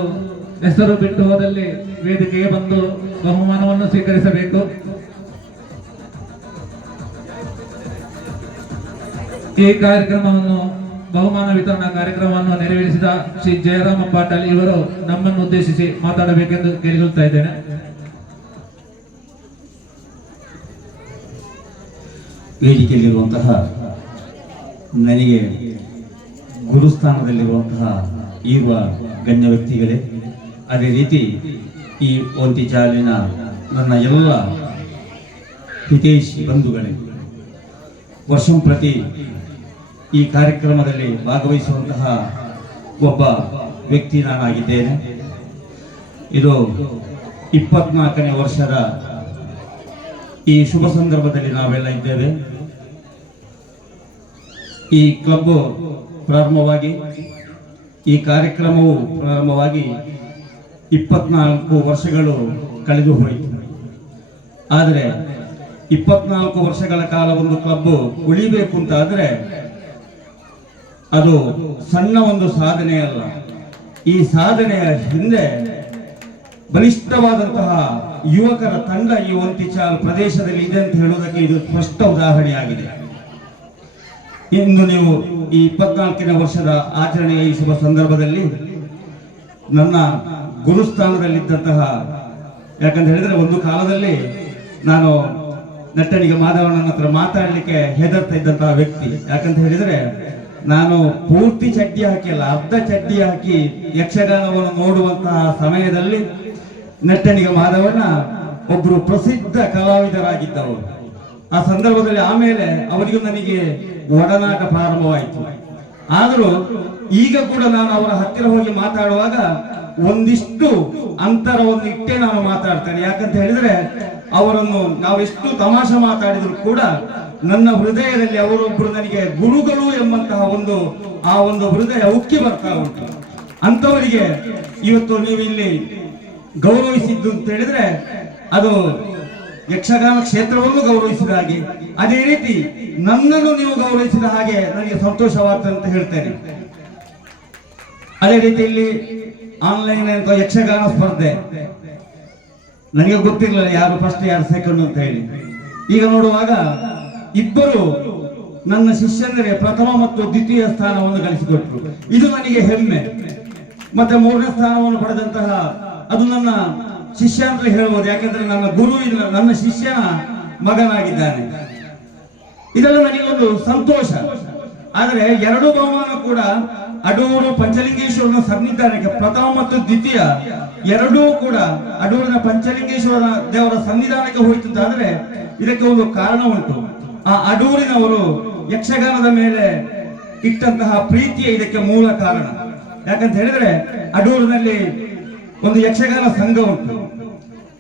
ಹೆಸರು ಬಿಟ್ಟು ಹೋದಲ್ಲಿ ವೇದಿಕೆಗೆ ಬಂದು ಬಹುಮಾನವನ್ನು ಸ್ವೀಕರಿಸಬೇಕು. ಈ ಕಾರ್ಯಕ್ರಮವನ್ನು ಬಹುಮಾನ ವಿತರಣಾ ಕಾರ್ಯಕ್ರಮವನ್ನು ನೆರವೇರಿಸಿದ ಶ್ರೀ ಜಯರಾಮ ಪಾಟೀಲ್ ಇವರು ನಮ್ಮನ್ನು ಉದ್ದೇಶಿಸಿ ಮಾತಾಡಬೇಕೆಂದು ಕೇಳಿಕೊಳ್ತಾ ಇದ್ದೇನೆ. ವೇದಿಕೆಯಲ್ಲಿರುವಂತಹ ನನಗೆ ಗುರುಸ್ಥಾನದಲ್ಲಿರುವಂತಹ ಇರುವ ಗಣ್ಯ ವ್ಯಕ್ತಿಗಳೇ, ಅದೇ ರೀತಿ ಈ ಒಂಟಿ ಚಾಲಿನ ನನ್ನ ಎಲ್ಲ ಹಿತೈಷಿ ಬಂಧುಗಳೇ, ವರ್ಷಂಪ್ರತಿ ಈ ಕಾರ್ಯಕ್ರಮದಲ್ಲಿ ಭಾಗವಹಿಸುವಂತಹ ಒಬ್ಬ ವ್ಯಕ್ತಿ ನಾನಾಗಿದ್ದೇನೆ. ಇದು 24ನೇ ವರ್ಷದ ಈ ಶುಭ ಸಂದರ್ಭದಲ್ಲಿ ನಾವೆಲ್ಲ ಇದ್ದೇವೆ. ಈ ಕ್ಲಬ್ ಪ್ರಾರಂಭವಾಗಿ, ಈ ಕಾರ್ಯಕ್ರಮವು ಪ್ರಾರಂಭವಾಗಿ 24 ವರ್ಷಗಳು ಕಳೆದು ಹೋಯಿತು. ಆದರೆ 24 ವರ್ಷಗಳ ಕಾಲ ಒಂದು ಕ್ಲಬ್ ಉಳಿಬೇಕು ಅಂತ ಆದರೆ ಅದು ಸಣ್ಣ ಒಂದು ಸಾಧನೆ ಅಲ್ಲ. ಈ ಸಾಧನೆಯ ಹಿಂದೆ ಬಲಿಷ್ಠವಾದಂತಹ ಯುವಕರ ತಂಡ ಈ ಒಂಟಿಚಾಲ್ ಪ್ರದೇಶದಲ್ಲಿ ಇದೆ ಅಂತ ಹೇಳುವುದಕ್ಕೆ ಇದು ಸ್ಪಷ್ಟ ಉದಾಹರಣೆಯಾಗಿದೆ. ಇಂದು ನೀವು ಈ 24ನೇ ವರ್ಷದ ಆಚರಣೆಯ ಈ ಶುಭ ಸಂದರ್ಭದಲ್ಲಿ ನನ್ನ ಗುರುಸ್ಥಾನದಲ್ಲಿದ್ದಂತಹ, ಯಾಕಂತ ಹೇಳಿದ್ರೆ ಒಂದು ಕಾಲದಲ್ಲಿ ನಾನು ನಟ್ಟಣಿಗೆ ಮಾಧವಣ್ಣನ ಹತ್ರ ಮಾತಾಡಲಿಕ್ಕೆ ಹೆದರ್ತಾ ಇದ್ದಂತಹ ವ್ಯಕ್ತಿ. ಯಾಕಂತ ಹೇಳಿದ್ರೆ ನಾನು ಪೂರ್ತಿ ಚಡ್ಡಿ ಹಾಕಿಲ್ಲ, ಅರ್ಧ ಚಡ್ಡಿ ಹಾಕಿ ಯಕ್ಷಗಾನವನ್ನು ನೋಡುವಂತಹ ಸಮಯದಲ್ಲಿ ನಟ್ಟಣಿಗೆ ಮಾಧವಣ್ಣ ಒಬ್ಬರು ಪ್ರಸಿದ್ಧ ಕಲಾವಿದರಾಗಿದ್ದವರು. ಆ ಸಂದರ್ಭದಲ್ಲಿ ಆಮೇಲೆ ಅವರಿಗೂ ನನಗೆ ಒಡನಾಟ ಪ್ರಾರಂಭವಾಯಿತು. ಆದರೂ ಈಗ ಕೂಡ ನಾನು ಅವರ ಹತ್ತಿರ ಹೋಗಿ ಮಾತಾಡುವಾಗ ಒಂದಿಷ್ಟು ಅಂತರವನ್ನು ಇಟ್ಟೇ ನಾನು ಮಾತಾಡ್ತೇನೆ. ಯಾಕಂತ ಹೇಳಿದ್ರೆ ಅವರನ್ನು ನಾವೆಷ್ಟು ತಮಾಷೆ ಮಾತಾಡಿದ್ರು ಕೂಡ ನನ್ನ ಹೃದಯದಲ್ಲಿ ಅವರೊಬ್ಬರು ನನಗೆ ಗುರುಗಳು ಎಂಬಂತಹ ಒಂದು ಹೃದಯ ಉಕ್ಕಿ ಬರ್ತಾ ಉಂಟು. ಅಂತವರಿಗೆ ಇವತ್ತು ನೀವು ಇಲ್ಲಿ ಗೌರವಿಸಿದ್ದು ಅಂತ ಹೇಳಿದ್ರೆ ಅದು ಯಕ್ಷಗಾನ ಕ್ಷೇತ್ರವನ್ನು ಗೌರವಿಸಿದ ಹಾಗೆ, ಅದೇ ರೀತಿ ನನ್ನನ್ನು ನೀವು ಗೌರವಿಸಿದ ಹಾಗೆ ನನಗೆ ಸಂತೋಷವಾಗ್ತದೆ ಅಂತ ಹೇಳ್ತೇನೆ. ಅದೇ ರೀತಿಯಲ್ಲಿ ಆನ್ಲೈನ್ ಅಂತ ಯಕ್ಷಗಾನ ಸ್ಪರ್ಧೆ ನನಗೆ ಗೊತ್ತಿರಲಿಲ್ಲ ಯಾರು ಫಸ್ಟ್ ಯಾರು ಸೆಕೆಂಡ್ ಅಂತ ಹೇಳಿ. ಈಗ ನೋಡುವಾಗ ಇಬ್ಬರು ನನ್ನ ಶಿಷ್ಯಂದರೆ ಪ್ರಥಮ ಮತ್ತು ದ್ವಿತೀಯ ಸ್ಥಾನವನ್ನು ಗಳಿಸಿಕೊಟ್ರು. ಇದು ನನಗೆ ಹೆಮ್ಮೆ. ಮತ್ತೆ 3ನೇ ಸ್ಥಾನವನ್ನು ಪಡೆದಂತಹ ಅದು ನನ್ನ ಶಿಷ್ಯ ಅಂತ ಹೇಳ್ಬೋದು. ಯಾಕಂದ್ರೆ ನನ್ನ ಗುರು ಇಲ್ಲ, ನನ್ನ ಶಿಷ್ಯನ ಮಗನಾಗಿದ್ದಾನೆ. ಇದೆಲ್ಲ ನನಗೆ ಒಂದು ಸಂತೋಷ. ಆದರೆ 2 ಬಹುಮಾನ ಕೂಡ ಅಡೂರು ಪಂಚಲಿಂಗೇಶ್ವರನ ಸನ್ನಿಧಾನಕ್ಕೆ ಪ್ರಥಮ ಮತ್ತು ದ್ವಿತೀಯ ಎರಡೂ ಕೂಡ ಅಡೂರಿನ ಪಂಚಲಿಂಗೇಶ್ವರ ದೇವರ ಸನ್ನಿಧಾನಕ್ಕೆ ಹೋಯಿತು ಅಂತ ಆದ್ರೆ ಇದಕ್ಕೆ ಒಂದು ಕಾರಣ ಉಂಟು. ಆ ಅಡೂರಿನವರು ಯಕ್ಷಗಾನದ ಮೇಲೆ ಇಟ್ಟಂತಹ ಪ್ರೀತಿಯೇ ಇದಕ್ಕೆ ಮೂಲ ಕಾರಣ. ಯಾಕಂತ ಹೇಳಿದ್ರೆ ಅಡೂರಿನಲ್ಲಿ ಒಂದು ಯಕ್ಷಗಾನ ಸಂಘ ಉಂಟು.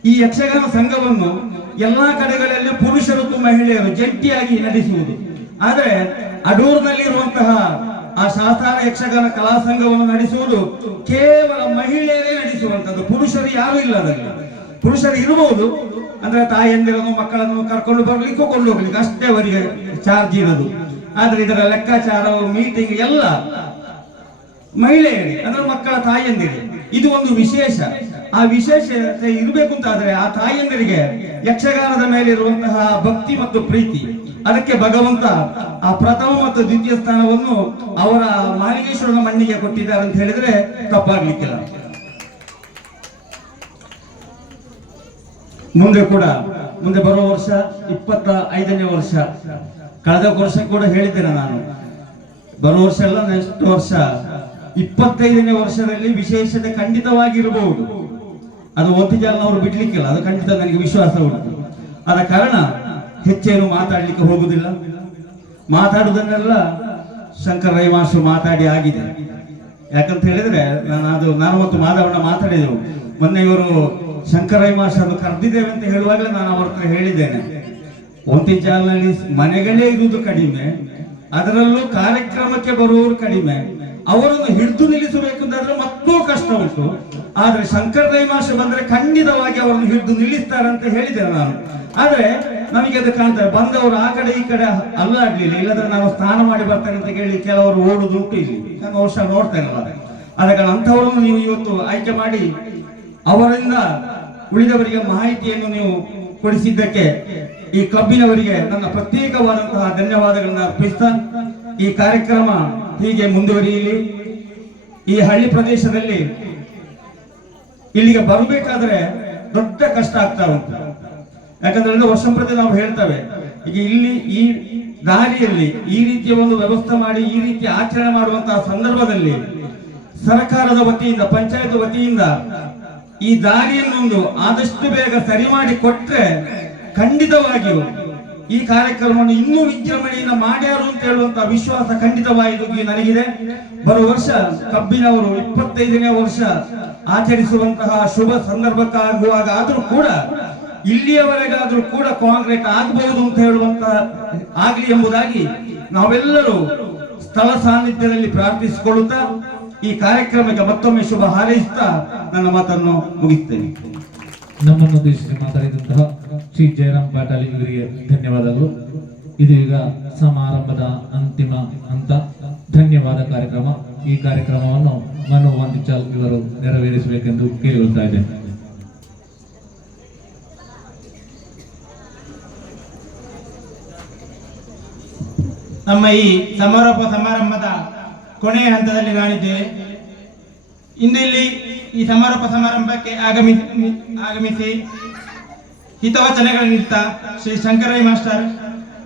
ಈ ಯಕ್ಷಗಾನ ಸಂಘವನ್ನು ಎಲ್ಲಾ ಕಡೆಗಳಲ್ಲಿ ಪುರುಷರು ಮತ್ತು ಮಹಿಳೆಯರು ಜಂಟಿಯಾಗಿ ನಡೆಸುವುದು. ಆದರೆ ಅಡೂರಿನಲ್ಲಿರುವಂತಹ ಆ ಶಾಸ್ತ್ರಾನ ಯಕ್ಷಗಾನ ಕಲಾ ಸಂಘವನ್ನು ನಡೆಸುವುದು ಕೇವಲ ಮಹಿಳೆಯರೇ ನಡೆಸುವಂತದ್ದು, ಪುರುಷರು ಯಾರು ಇಲ್ಲ ಅದರಲ್ಲಿ. ಪುರುಷರು ಇರಬಹುದು, ಅಂದ್ರೆ ತಾಯಿಯಂದಿರನ್ನು ಮಕ್ಕಳನ್ನು ಕರ್ಕೊಂಡು ಬರ್ಲಿಕ್ಕೆ ಕೊಂಡು ಹೋಗ್ಲಿಕ್ಕೆ ಅಷ್ಟೇ ಅವರಿಗೆ ಚಾರ್ಜ್ ಇರೋದು. ಆದ್ರೆ ಇದರ ಲೆಕ್ಕಾಚಾರ, ಮೀಟಿಂಗ್ ಎಲ್ಲ ಮಹಿಳೆಯರಿಗೆ ಅಂದ್ರೆ ಮಕ್ಕಳ ತಾಯಿಯಂದಿರಿಗೆ ಇದು ಒಂದು ವಿಶೇಷ. ಆ ವಿಶೇಷತೆ ಇರಬೇಕು ಅಂತಾದ್ರೆ ಆ ತಾಯಿಯಂದಿರಿಗೆ ಯಕ್ಷಗಾನದ ಮೇಲೆ ಇರುವಂತಹ ಭಕ್ತಿ ಮತ್ತು ಪ್ರೀತಿ, ಅದಕ್ಕೆ ಭಗವಂತ ಆ ಪ್ರಥಮ ಮತ್ತು ದ್ವಿತೀಯ ಸ್ಥಾನವನ್ನು ಅವರ ಮಾಲಿಂಗೇಶ್ವರನ ಮಣ್ಣಿಗೆ ಕೊಟ್ಟಿದ್ದಾರೆ ಅಂತ ಹೇಳಿದ್ರೆ ತಪ್ಪಾಗ್ಲಿಕ್ಕಿಲ್ಲ. ಮುಂದೆ ಬರುವ ವರ್ಷ 25ನೇ ವರ್ಷ, ಕಳೆದ ವರ್ಷ ಕೂಡ ಹೇಳಿದ್ದೇನೆ ನಾನು, ಬರುವ ವರ್ಷ ಅಲ್ಲ ನೆಕ್ಸ್ಟ್ ವರ್ಷ 25ನೇ ವರ್ಷದಲ್ಲಿ ವಿಶೇಷತೆ ಖಂಡಿತವಾಗಿರಬಹುದು. ಅದು ಒತ್ತಿಜಾಲ್ನವರು ಬಿಡ್ಲಿಕ್ಕಿಲ್ಲ, ಅದು ಖಂಡಿತ ನನಗೆ ವಿಶ್ವಾಸ ಉಂಟು. ಆದ ಕಾರಣ ಹೆಚ್ಚೇನು ಮಾತಾಡ್ಲಿಕ್ಕೆ ಹೋಗುದಿಲ್ಲ. ಮಾತಾಡುವುದನ್ನೆಲ್ಲ ಶಂಕರ ರೈ ಮಾಸ್ಟರ್ ಮಾತಾಡಿ ಆಗಿದೆ. ಯಾಕಂತ ಹೇಳಿದ್ರೆ ನಾನು ಮತ್ತು ಮಾಧವಣ್ಣ ಮಾತಾಡಿದೆವು. ಮೊನ್ನೆ ಇವರು ಶಂಕರ ರೈ ಮಾಸ್ಟರ್ ಕರೆದಿದ್ದೇವೆ ಅಂತ ಹೇಳುವಾಗಲೇ ನಾನು ಅವ್ರ ಹತ್ರ ಹೇಳಿದ್ದೇನೆ, ಒಂತಿಜಾಲ್ನಲ್ಲಿ ಮನೆಗಳೇ ಇರುವುದು ಕಡಿಮೆ, ಅದರಲ್ಲೂ ಕಾರ್ಯಕ್ರಮಕ್ಕೆ ಬರುವವರು ಕಡಿಮೆ, ಅವರನ್ನು ಹಿಡಿದು ನಿಲ್ಲಿಸಬೇಕಂದ್ರೆ ಮತ್ತೂ ಕಷ್ಟ ಉಂಟು. ಆದ್ರೆ ಶಂಕರ ರೈ ಮಾಸ್ಟರ್ ಬಂದ್ರೆ ಖಂಡಿತವಾಗಿ ಅವರನ್ನು ಹಿಡಿದು ನಿಲ್ಲಿಸ್ತಾರೆ ಅಂತ ಹೇಳಿದ್ದೇನೆ ನಾನು. ಆದ್ರೆ ನಮಗೆ ಅದು ಕಾಣ್ತಾರೆ, ಬಂದವರು ಆ ಕಡೆ ಈ ಕಡೆ ಅಲ್ಲಾಡ್ಲಿಲ್ಲ, ಇಲ್ಲದ್ರೆ ನಾನು ಸ್ನಾನ ಮಾಡಿ ಬರ್ತೇನೆ ಅಂತ ಹೇಳಿ ಕೆಲವರು ಓಡುದುಂಟು. ಇಲ್ಲಿ ನಾನು ವರ್ಷ ನೋಡ್ತಾ ಇರಲ್ಲ. ಆದ ಕಾರಣ ಅಂಥವರನ್ನು ನೀವು ಇವತ್ತು ಆಯ್ಕೆ ಮಾಡಿ ಅವರಿಂದ ಉಳಿದವರಿಗೆ ಮಾಹಿತಿಯನ್ನು ನೀವು ಕೊಡಿಸಿದ್ದಕ್ಕೆ ಈ ಕ್ಲಬ್ಬಿನವರಿಗೆ ನನ್ನ ಪ್ರತ್ಯೇಕವಾದಂತಹ ಧನ್ಯವಾದಗಳನ್ನು ಅರ್ಪಿಸ್ತಾ, ಈ ಕಾರ್ಯಕ್ರಮ ಹೀಗೆ ಮುಂದುವರಿಯಲಿ. ಈ ಹಳ್ಳಿ ಪ್ರದೇಶದಲ್ಲಿ ಇಲ್ಲಿಗೆ ಬರಬೇಕಾದ್ರೆ ದೊಡ್ಡ ಕಷ್ಟ ಆಗ್ತಾ ಉಂಟು. ಯಾಕಂದ್ರೆ ವರ್ಷಂಪ್ರತಿ ನಾವು ಹೇಳ್ತೇವೆ, ಈಗ ಇಲ್ಲಿ ಈ ದಾರಿಯಲ್ಲಿ ಈ ರೀತಿಯ ಒಂದು ವ್ಯವಸ್ಥೆ ಮಾಡಿ ಈ ರೀತಿ ಆಚರಣೆ ಮಾಡುವಂತಹ ಸಂದರ್ಭದಲ್ಲಿ ಸರ್ಕಾರದ ವತಿಯಿಂದ, ಪಂಚಾಯತ್ ವತಿಯಿಂದ ಈ ದಾರಿಯನ್ನು ಆದಷ್ಟು ಬೇಗ ಸರಿ ಮಾಡಿ ಕೊಟ್ರೆ ಖಂಡಿತವಾಗಿಯೂ ಈ ಕಾರ್ಯಕ್ರಮವನ್ನು ಇನ್ನೂ ವಿಜೃಂಭಣೆಯಿಂದ ಮಾಡ್ಯಾರು ಅಂತ ಹೇಳುವಂತಹ ವಿಶ್ವಾಸ ಖಂಡಿತವಾಗಿ ನನಗಿದೆ. ಬರುವ ವರ್ಷ ಕಬ್ಬಿನವರು 25ನೇ ವರ್ಷ ಆಚರಿಸುವಂತಹ ಶುಭ ಸಂದರ್ಭಕ್ಕಾಗುವಾಗ ಆದ್ರೂ ಕೂಡ ಇಲ್ಲಿಯವರೆಗಾದ್ರೂ ಕೂಡ ಕಾಂಕ್ರೀಟ್ ಆಗಬಹುದು ಅಂತ ಹೇಳುವಂತಹ ಆಗ್ಲಿ ಎಂಬುದಾಗಿ ನಾವೆಲ್ಲರೂ ಸ್ಥಳ ಸಾನ್ನಿಧ್ಯದಲ್ಲಿ ಪ್ರಾರ್ಥಿಸಿಕೊಳ್ಳುತ್ತಾ ಈ ಕಾರ್ಯಕ್ರಮಕ್ಕೆ ಮತ್ತೊಮ್ಮೆ ಶುಭ ಹಾರೈಸುತ್ತಾ ನನ್ನ ಮಾತನ್ನು ಮುಗಿಸ್ತೇನೆ. ನಮ್ಮನ್ನು ಉದ್ದೇಶಿಸಿ ಮಾತಾಡಿದಂತಹ ಶ್ರೀ ಜಯರಾಮ್ ಪಾಟೀಲ್ ಇವರಿಗೆ ಧನ್ಯವಾದಗಳು. ಇದೀಗ ಸಮಾರಂಭದ ಅಂತಿಮ ಹಂತ ಧನ್ಯವಾದ ಕಾರ್ಯಕ್ರಮ. ಈ ಕಾರ್ಯಕ್ರಮವನ್ನು ಮನು ವಂತಿಚಾಲ್ ಇವರು ನೆರವೇರಿಸಬೇಕೆಂದು ಕೇಳಿಕೊಳ್ತಾ ಇದ್ದೇನೆ. ನಮ್ಮ ಈ ಸಮಾರಂಭದ ಕೊನೆಯ ಹಂತದಲ್ಲಿ ನಾನಿದ್ದೇವೆ. ಇಂದು ಇಲ್ಲಿ ಈ ಸಮಾರಂಭಕ್ಕೆ ಆಗಮಿಸಿ ಹಿತವಚನಗಳನ್ನಿತ್ತ ಶ್ರೀ ಶಂಕರ ರೈ ಮಾಸ್ಟರ್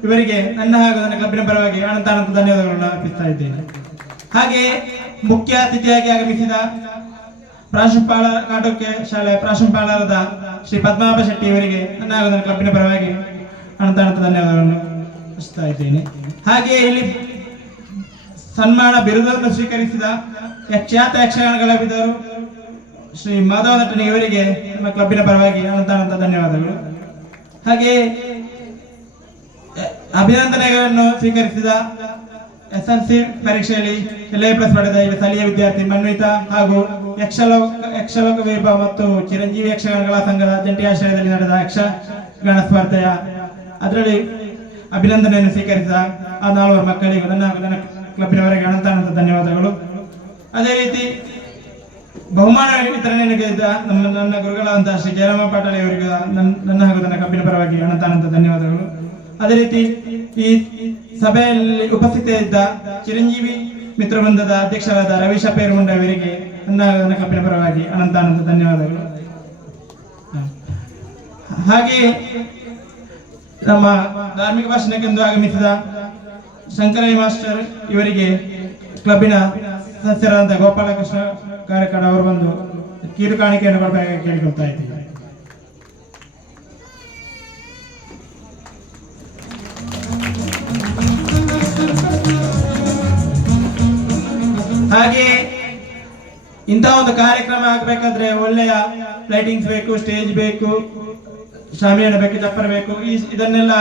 ಇವರಿಗೆ ನನ್ನ ಹಾಗೂ ನನ್ನ ಕ್ಲಬ್ಬಿನ ಪರವಾಗಿ ಅನಂತ ಧನ್ಯವಾದಗಳನ್ನು ಅರ್ಪಿಸ್ತಾ ಇದ್ದೇನೆ. ಹಾಗೆ ಮುಖ್ಯ ಅತಿಥಿಯಾಗಿ ಆಗಮಿಸಿದ ಪ್ರಾಂಶುಪಾಲ ಕಾಟೋಕೆ ಶಾಲೆಯ ಪ್ರಾಂಶುಪಾಲರಾದ ಶ್ರೀ ಪದ್ಮನಾಭ ಶೆಟ್ಟಿ ಇವರಿಗೆ ನನ್ನ ಹಾಗೂ ನನ್ನ ಕ್ಲಬ್ಬಿನ ಪರವಾಗಿ ಅನಂತ ಧನ್ಯವಾದಗಳನ್ನು ಅರ್ಪಿಸ್ತಾ ಇದ್ದೇನೆ. ಹಾಗೆ ಇಲ್ಲಿ ಸನ್ಮಾನ ಬಿರುದನ್ನು ಸ್ವೀಕರಿಸಿದ ಖ್ಯಾತ ಯಕ್ಷಗಾನ ಕಲಾವಿದರು ಶ್ರೀ ಮಾಧವ ನಟನಿ ಇವರಿಗೆ ನಮ್ಮ ಕ್ಲಬ್ಬಿನ ಪರವಾಗಿ ಅನಂತ ಧನ್ಯವಾದಗಳು. ಹಾಗೆ ಅಭಿನಂದನೆಗಳನ್ನು ಸ್ವೀಕರಿಸಿದ SLC ಪರೀಕ್ಷೆಯಲ್ಲಿ LA+ ಪಡೆದ ಸ್ಥಳೀಯ ವಿದ್ಯಾರ್ಥಿ ಮನ್ವಿತ ಹಾಗೂ ಯಕ್ಷಲೋಕ ವೀರ್ಭ ಮತ್ತು ಚಿರಂಜೀವಿ ಯಕ್ಷಗಾನ ಕಲಾ ಸಂಘದ ಜಂಟಿ ಆಶ್ರಯದಲ್ಲಿ ನಡೆದ ಯಕ್ಷಗಾನ ಸ್ಪರ್ಧೆಯ ಅದರಲ್ಲಿ ಅಭಿನಂದನೆಯನ್ನು ಸ್ವೀಕರಿಸಿದ ಆ 4 ಮಕ್ಕಳಿಗೂ ನನ್ನ ಕ್ಲಬ್ಬಿನವರೆಗೆ ಅನಂತ ಧನ್ಯವಾದಗಳು. ಅದೇ ರೀತಿ ಬಹುಮಾನ ವಿತರಣೆಯನ್ನು ಗೆದ್ದ ನನ್ನ ಗುರುಗಳಾದಂತಹ ಶ್ರೀ ಜಯರಾಮ ಪಾಟೀಲ್ ಅವರಿಗೆ ನನ್ನ ಹಾಗೂ ನನ್ನ ಕ್ಲಬ್ಬಿನ ಪರವಾಗಿ ಅನಂತ ಧನ್ಯವಾದಗಳು. ಅದೇ ರೀತಿ ಈ ಸಭೆಯಲ್ಲಿ ಉಪಸ್ಥಿತಿಯಿದ್ದ ಚಿರಂಜೀವಿ ಮಿತ್ರ ವೃಂದದ ಅಧ್ಯಕ್ಷರಾದ ರವೀಶ ಪೇರುಮುಂಡ ಅವರಿಗೆ ನನ್ನ ಕ್ಲಬ್ಬಿನ ಪರವಾಗಿ ಅನಂತ ಧನ್ಯವಾದಗಳು. ಹಾಗೆ ನಮ್ಮ ಧಾರ್ಮಿಕ ಭಾಷಣಕ್ಕೆಂದು ಆಗಮಿಸಿದ ಶಂಕರ ರೈ ಮಾಸ್ಟರ್ ಇವರಿಗೆ ಕ್ಲಬ್ಬಿನ ಸದಸ್ಯರಾದ ಗೋಪಾಲಕೃಷ್ಣ ಕಾರ್ಯಕರ್ತ ಅವರು ಬಂದು ಕಿರು ಕಾಣಿಕೆಯನ್ನು ಕೊಡಬೇಕಾಗಿ ಕೇಳಿಕೊಳ್ತಾ ಇದ್ದೀವಿ. ಹಾಗೆ ಇಂತಹ ಒಂದು ಕಾರ್ಯಕ್ರಮ ಆಗಬೇಕಾದ್ರೆ ಒಳ್ಳೆಯ ಲೈಟಿಂಗ್ಸ್ ಬೇಕು, ಸ್ಟೇಜ್ ಬೇಕು, ಶಾಮಿಯಾನ ಬೇಕು, ಚಪ್ಪರ ಬೇಕು. ಇದನ್ನೆಲ್ಲ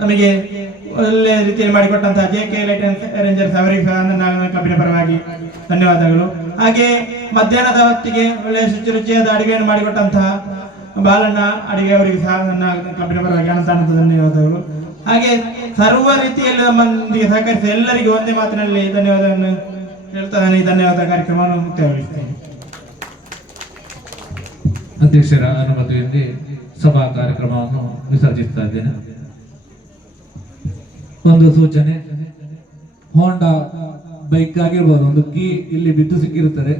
ನಮಗೆ ಒಳ್ಳೆ ರೀತಿಯಲ್ಲಿ ಮಾಡಿಕೊಟ್ಟಂತಹ JK ಲೈಟ್ ಅರೇಂಜರ್ಸ್ ಅವರಿಗೆ ನನ್ನ ಕ್ಲಬ್ಬಿನ ಪರವಾಗಿ ಧನ್ಯವಾದಗಳು. ಹಾಗೆ ಮಧ್ಯಾಹ್ನದ ಹೊತ್ತಿಗೆ ಒಳ್ಳೆಯ ಶುಚಿರುಚಿಯಾದ ಅಡಿಗೆಯನ್ನು ಮಾಡಿಕೊಟ್ಟಂತಹ ಬಾಲಣ್ಣ ಅಡಿಗೆ ಅವರಿಗೆ ಸಹ ನನ್ನ ಕ್ಲಬ್ಬಿನ ಪರವಾಗಿ ಅನಂತ ಧನ್ಯವಾದಗಳು. ಹಾಗೆ ಸರ್ವ ರೀತಿಯಲ್ಲಿ ನಮ್ಮೊಂದಿಗೆ ಸಹಕರಿಸಿ ಎಲ್ಲರಿಗೂ ಒಂದೇ ಮಾತಿನಲ್ಲಿ ಧನ್ಯವಾದವನ್ನು ಹೇಳ್ತಾ ನಾನು ಈ ಧನ್ಯವಾದ ಕಾರ್ಯಕ್ರಮವನ್ನು ಮುಕ್ತಾಯಗೊಳಿಸ್ತೇನೆ. ಅಧ್ಯಕ್ಷರ ಅನುಮತಿಯೊಂದಿಗೆ ಸಭಾ ಕಾರ್ಯಕ್ರಮವನ್ನು ವಿಸರ್ಜಿಸ್ತಾ ಇದ್ದೇನೆ. ಒಂದು ಸೂಚನೆ, ಹೋಂಡಾ ಬೈಕ್ ಆಗಿರ್ಬೋದು, ಒಂದು ಕೀ ಇಲ್ಲಿ ಬಿದ್ದು ಸಿಕ್ಕಿರುತ್ತದೆ.